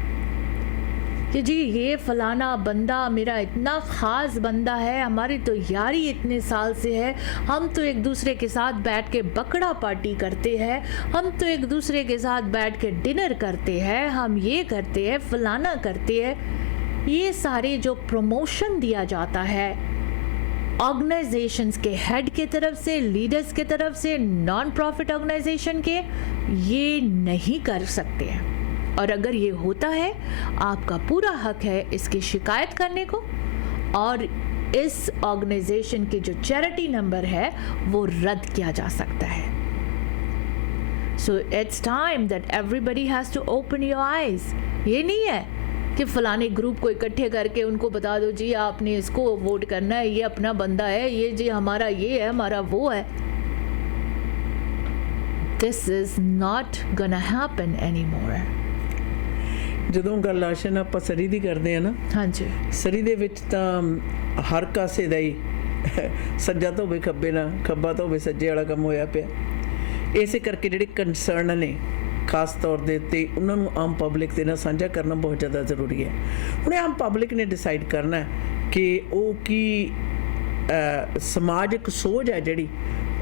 कि जी ये फलाना बंदा मेरा इतना ख़ास बंदा है, हमारी तो यारी इतने साल से है, हम तो एक दूसरे के साथ बैठ के बकड़ा पार्टी करते हैं, हम तो एक दूसरे के साथ बैठ के डिनर करते हैं, हम ये करते हैं, फलाना करते हैं। ये सारे जो प्रमोशन दिया जाता है ऑर्गेनाइजेशंस के हेड के तरफ से, लीडर्स के तरफ से, नॉन प्रॉफिट ऑर्गेनाइजेशन के, ये नहीं कर सकते हैं। और अगर ये होता है, आपका पूरा हक है इसकी शिकायत करने को, और इस ऑर्गेनाइजेशन की जो चैरिटी नंबर है वो रद्द किया जा सकता है. So it's time that everybody has to open your eyes. ये नहीं है कि फलाने ग्रुप को इकट्ठे करके उनको बता दो जी आपने इसको वोट करना है, ये अपना बंदा है, ये जी हमारा ये है, हमारा वो है. This is not gonna happen anymore. ਜਦੋਂ ਗੱਲ ਆਸ਼ਨ ਆਪਾਂ ਸਰੀ ਦੀ ਕਰਦੇ ਆ ਨਾ, ਹਾਂਜੀ, ਸਰੀ ਦੇ ਵਿੱਚ ਤਾਂ ਹਰ ਕਾਸੇ ਦਾ ਹੀ ਸੱਜਾ ਤੋਂ ਹੋਵੇ ਖੱਬੇ ਨਾਲ, ਖੱਬਾ ਤੋਂ ਹੋਵੇ ਸੱਜੇ ਵਾਲਾ ਕੰਮ ਹੋਇਆ ਪਿਆ. ਇਸੇ ਕਰਕੇ ਜਿਹੜੇ ਕੰਸਰਨ ਨੇ ਖਾਸ ਤੌਰ ਦੇ ਉੱਤੇ ਉਹਨਾਂ ਨੂੰ ਆਮ ਪਬਲਿਕ ਦੇ ਨਾਲ ਸਾਂਝਾ ਕਰਨਾ ਬਹੁਤ ਜ਼ਿਆਦਾ ਜ਼ਰੂਰੀ ਹੈ. ਹੁਣ ਆਮ ਪਬਲਿਕ ਨੇ ਡਿਸਾਈਡ ਕਰਨਾ ਕਿ ਉਹ ਕੀ ਸਮਾਜਿਕ ਸੋਚ ਹੈ ਜਿਹੜੀ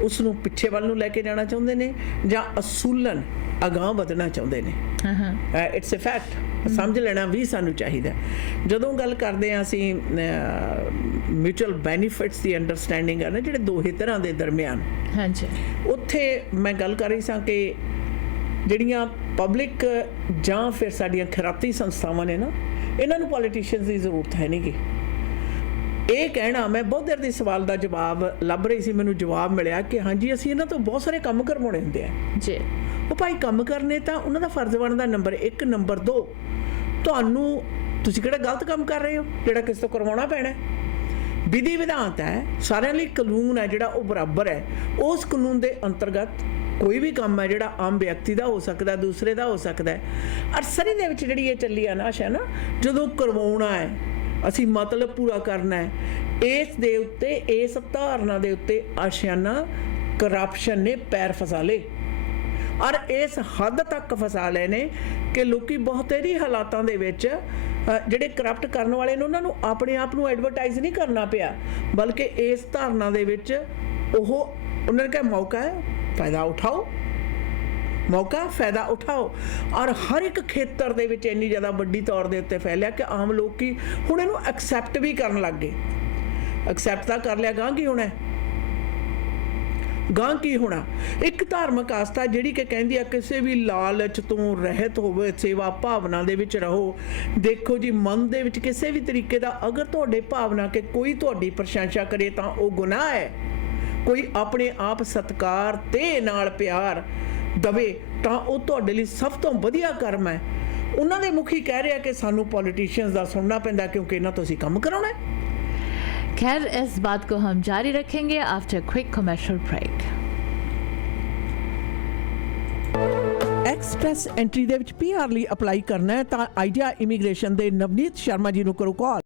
ਉਸ ਨੂੰ ਪਿੱਛੇ ਵੱਲ ਨੂੰ ਲੈ ਕੇ ਜਾਣਾ ਚਾਹੁੰਦੇ ਨੇ ਜਾਂ ਅਸੂਲਨ ਅਗਾਂਹ ਵਧਣਾ ਚਾਹੁੰਦੇ ਨੇ. ਇਟਸ ਅ ਫੈਕਟ, ਸਮਝ ਲੈਣਾ ਵੀ ਸਾਨੂੰ ਚਾਹੀਦਾ. ਜਦੋਂ ਗੱਲ ਕਰਦੇ ਹਾਂ ਅਸੀਂ ਮਿਊਚੁਅਲ ਬੈਨੀਫਿਟਸ ਦੀ ਅੰਡਰਸਟੈਂਡਿੰਗ ਹੈ ਨਾ ਜਿਹੜੇ ਦੋਹੇ ਤਰ੍ਹਾਂ ਦੇ ਦਰਮਿਆਨ, ਹਾਂਜੀ, ਉੱਥੇ ਮੈਂ ਗੱਲ ਕਰ ਰਹੀ ਸਾਂ ਕਿ ਜਿਹੜੀਆਂ ਪਬਲਿਕ ਜਾਂ ਫਿਰ ਸਾਡੀਆਂ ਖੈਰਾਤੀ ਸੰਸਥਾਵਾਂ ਨੇ ਨਾ, ਇਹਨਾਂ ਨੂੰ ਪੋਲੀਟੀਸ਼ੀਅਨਸ ਦੀ ਜ਼ਰੂਰਤ ਹੈ ਨਹੀਂ ਗੀ. ਇਹ ਕਹਿਣਾ, ਮੈਂ ਬਹੁਤ ਦੇਰ ਦੇ ਸਵਾਲ ਦਾ ਜਵਾਬ ਲੱਭ ਰਹੀ ਸੀ, ਮੈਨੂੰ ਜਵਾਬ ਮਿਲਿਆ ਕਿ ਹਾਂਜੀ ਅਸੀਂ ਇਹਨਾਂ ਤੋਂ ਬਹੁਤ ਸਾਰੇ ਕੰਮ ਕਰਵਾਉਣੇ ਹੁੰਦੇ ਆ ਜੀ. ਉਹ ਭਾਈ ਕੰਮ ਕਰਨੇ ਤਾਂ ਉਹਨਾਂ ਦਾ ਫਰਜ਼ ਬਣਦਾ, ਨੰਬਰ 1. ਨੰਬਰ 2, ਤੁਹਾਨੂੰ ਤੁਸੀਂ ਕਿਹੜਾ ਗਲਤ ਕੰਮ ਕਰ ਰਹੇ ਹੋ ਜਿਹੜਾ ਕਿਸੇ ਤੋਂ ਕਰਵਾਉਣਾ ਪੈਣਾ. ਵਿਧੀ ਵਿਧਾਨਤ ਹੈ, ਸਾਰਿਆਂ ਲਈ ਕਾਨੂੰਨ ਹੈ ਜਿਹੜਾ ਉਹ ਬਰਾਬਰ ਹੈ. ਉਸ ਕਾਨੂੰਨ ਦੇ ਅੰਤਰਗਤ ਕੋਈ ਵੀ ਕੰਮ ਹੈ ਜਿਹੜਾ ਆਮ ਵਿਅਕਤੀ ਦਾ ਹੋ ਸਕਦਾ, ਦੂਸਰੇ ਦਾ ਹੋ ਸਕਦਾ ਹੈ. ਅਰਸਰੀ ਦੇ ਵਿੱਚ ਜਿਹੜੀ ਇਹ ਚੱਲੀ ਆ ਨਾ ਆਸ਼ਾ ਨਾ, ਜਦੋਂ ਕਰਵਾਉਣਾ ਹੈ ਅਸੀਂ ਮਤਲਬ ਪੂਰਾ ਕਰਨਾ ਹੈ, ਇਸ ਦੇ ਉੱਤੇ, ਇਸ ਧਾਰਨਾ ਦੇ ਉੱਤੇ ਆਸ਼ਿਆਨਾ ਕਰਪਸ਼ਨ ਨੇ ਪੈਰ ਫਸਾ ਲਏ, ਔਰ ਇਸ ਹੱਦ ਤੱਕ ਫਸਾ ਲਏ ਨੇ ਕਿ ਲੋਕੀ ਬਹੁਤੇਰੀ ਹਾਲਾਤਾਂ ਦੇ ਵਿੱਚ ਜਿਹੜੇ ਕਰਪਟ ਕਰਨ ਵਾਲੇ ਨੇ ਉਹਨਾਂ ਨੂੰ ਆਪਣੇ ਆਪ ਨੂੰ ਐਡਵਰਟਾਈਜ਼ ਨਹੀਂ ਕਰਨਾ ਪਿਆ, ਬਲਕਿ ਇਸ ਧਾਰਨਾ ਦੇ ਵਿੱਚ ਉਹਨਾਂ ਨੇ ਕਿਹਾ ਮੌਕਾ ਹੈ, ਫਾਇਦਾ ਉਠਾਓ, ਮੌਕਾ ਫਾਇਦਾ ਉਠਾਓ. ਔਰ ਹਰ ਇੱਕ ਖੇਤਰ ਦੇ ਵਿੱਚ ਇੰਨੀ ਜ਼ਿਆਦਾ ਵੱਡੀ ਤੌਰ ਦੇ ਉੱਤੇ ਫੈਲਿਆ ਕਿ ਆਮ ਲੋਕ ਹੁਣ ਇਹਨੂੰ ਐਕਸੈਪਟ ਵੀ ਕਰਨ ਲੱਗ ਗਏ. ਐਕਸੈਪਟ ਤਾਂ ਕਰ ਲਿਆ, ਗਾਂ ਕੀ ਹੋਣਾ, ਗਾਂ ਕੀ ਹੋਣਾ. ਇੱਕ ਧਾਰਮਿਕ ਆਸਥਾ ਜਿਹੜੀ ਕਿ ਕਹਿੰਦੀ ਆ ਕਿਸੇ ਵੀ ਲਾਲਚ ਤੋਂ ਰਹਿਤ ਹੋਵੇ, ਸੇਵਾ ਭਾਵਨਾ ਦੇ ਵਿੱਚ ਰਹੋ. ਦੇਖੋ ਜੀ, ਮਨ ਦੇ ਵਿੱਚ ਕਿਸੇ ਵੀ ਤਰੀਕੇ ਦਾ ਅਗਰ ਤੁਹਾਡੇ ਭਾਵਨਾ ਕਿ ਕੋਈ ਤੁਹਾਡੀ ਪ੍ਰਸ਼ੰਸਾ ਕਰੇ ਤਾਂ ਉਹ ਗੁਨਾਹ ਹੈ. ਕੋਈ ਆਪਣੇ ਆਪ ਸਤਿਕਾਰ ਤੇ ਨਾਲ ਪਿਆਰ ਦਵੇ ਤਾਂ ਉਹ ਤੁਹਾਡੇ ਲਈ ਸਭ ਤੋਂ ਵਧੀਆ ਕਰਮ ਹੈ. ਉਹਨਾਂ ਦੇ ਮੁਖੀ ਕਹਿ ਰਿਹਾ ਕਿ ਸਾਨੂੰ ਪੋਲੀਟੀਸ਼ੀਅਨਸ ਦਾ ਸੁਣਨਾ ਪੈਂਦਾ ਕਿਉਂਕਿ ਇਹਨਾਂ ਤੋਂ ਅਸੀਂ ਕੰਮ ਕਰਾਉਣਾ ਹੈ. खैर, इस बात को हम जारी रखेंगे after quick commercial break. Express entry ਦੇ ਵਿੱਚ PR ਲਈ ਅਪਲਾਈ ਕਰਨਾ ਹੈ ਤਾਂ ਆਈਡੀਆ ਇਮੀਗ੍ਰੇਸ਼ਨ ਦੇ ਨਵਨੀਤ ਸ਼ਰਮਾ ਜੀ ਨੂੰ ਕਰੋ ਕਾਲ.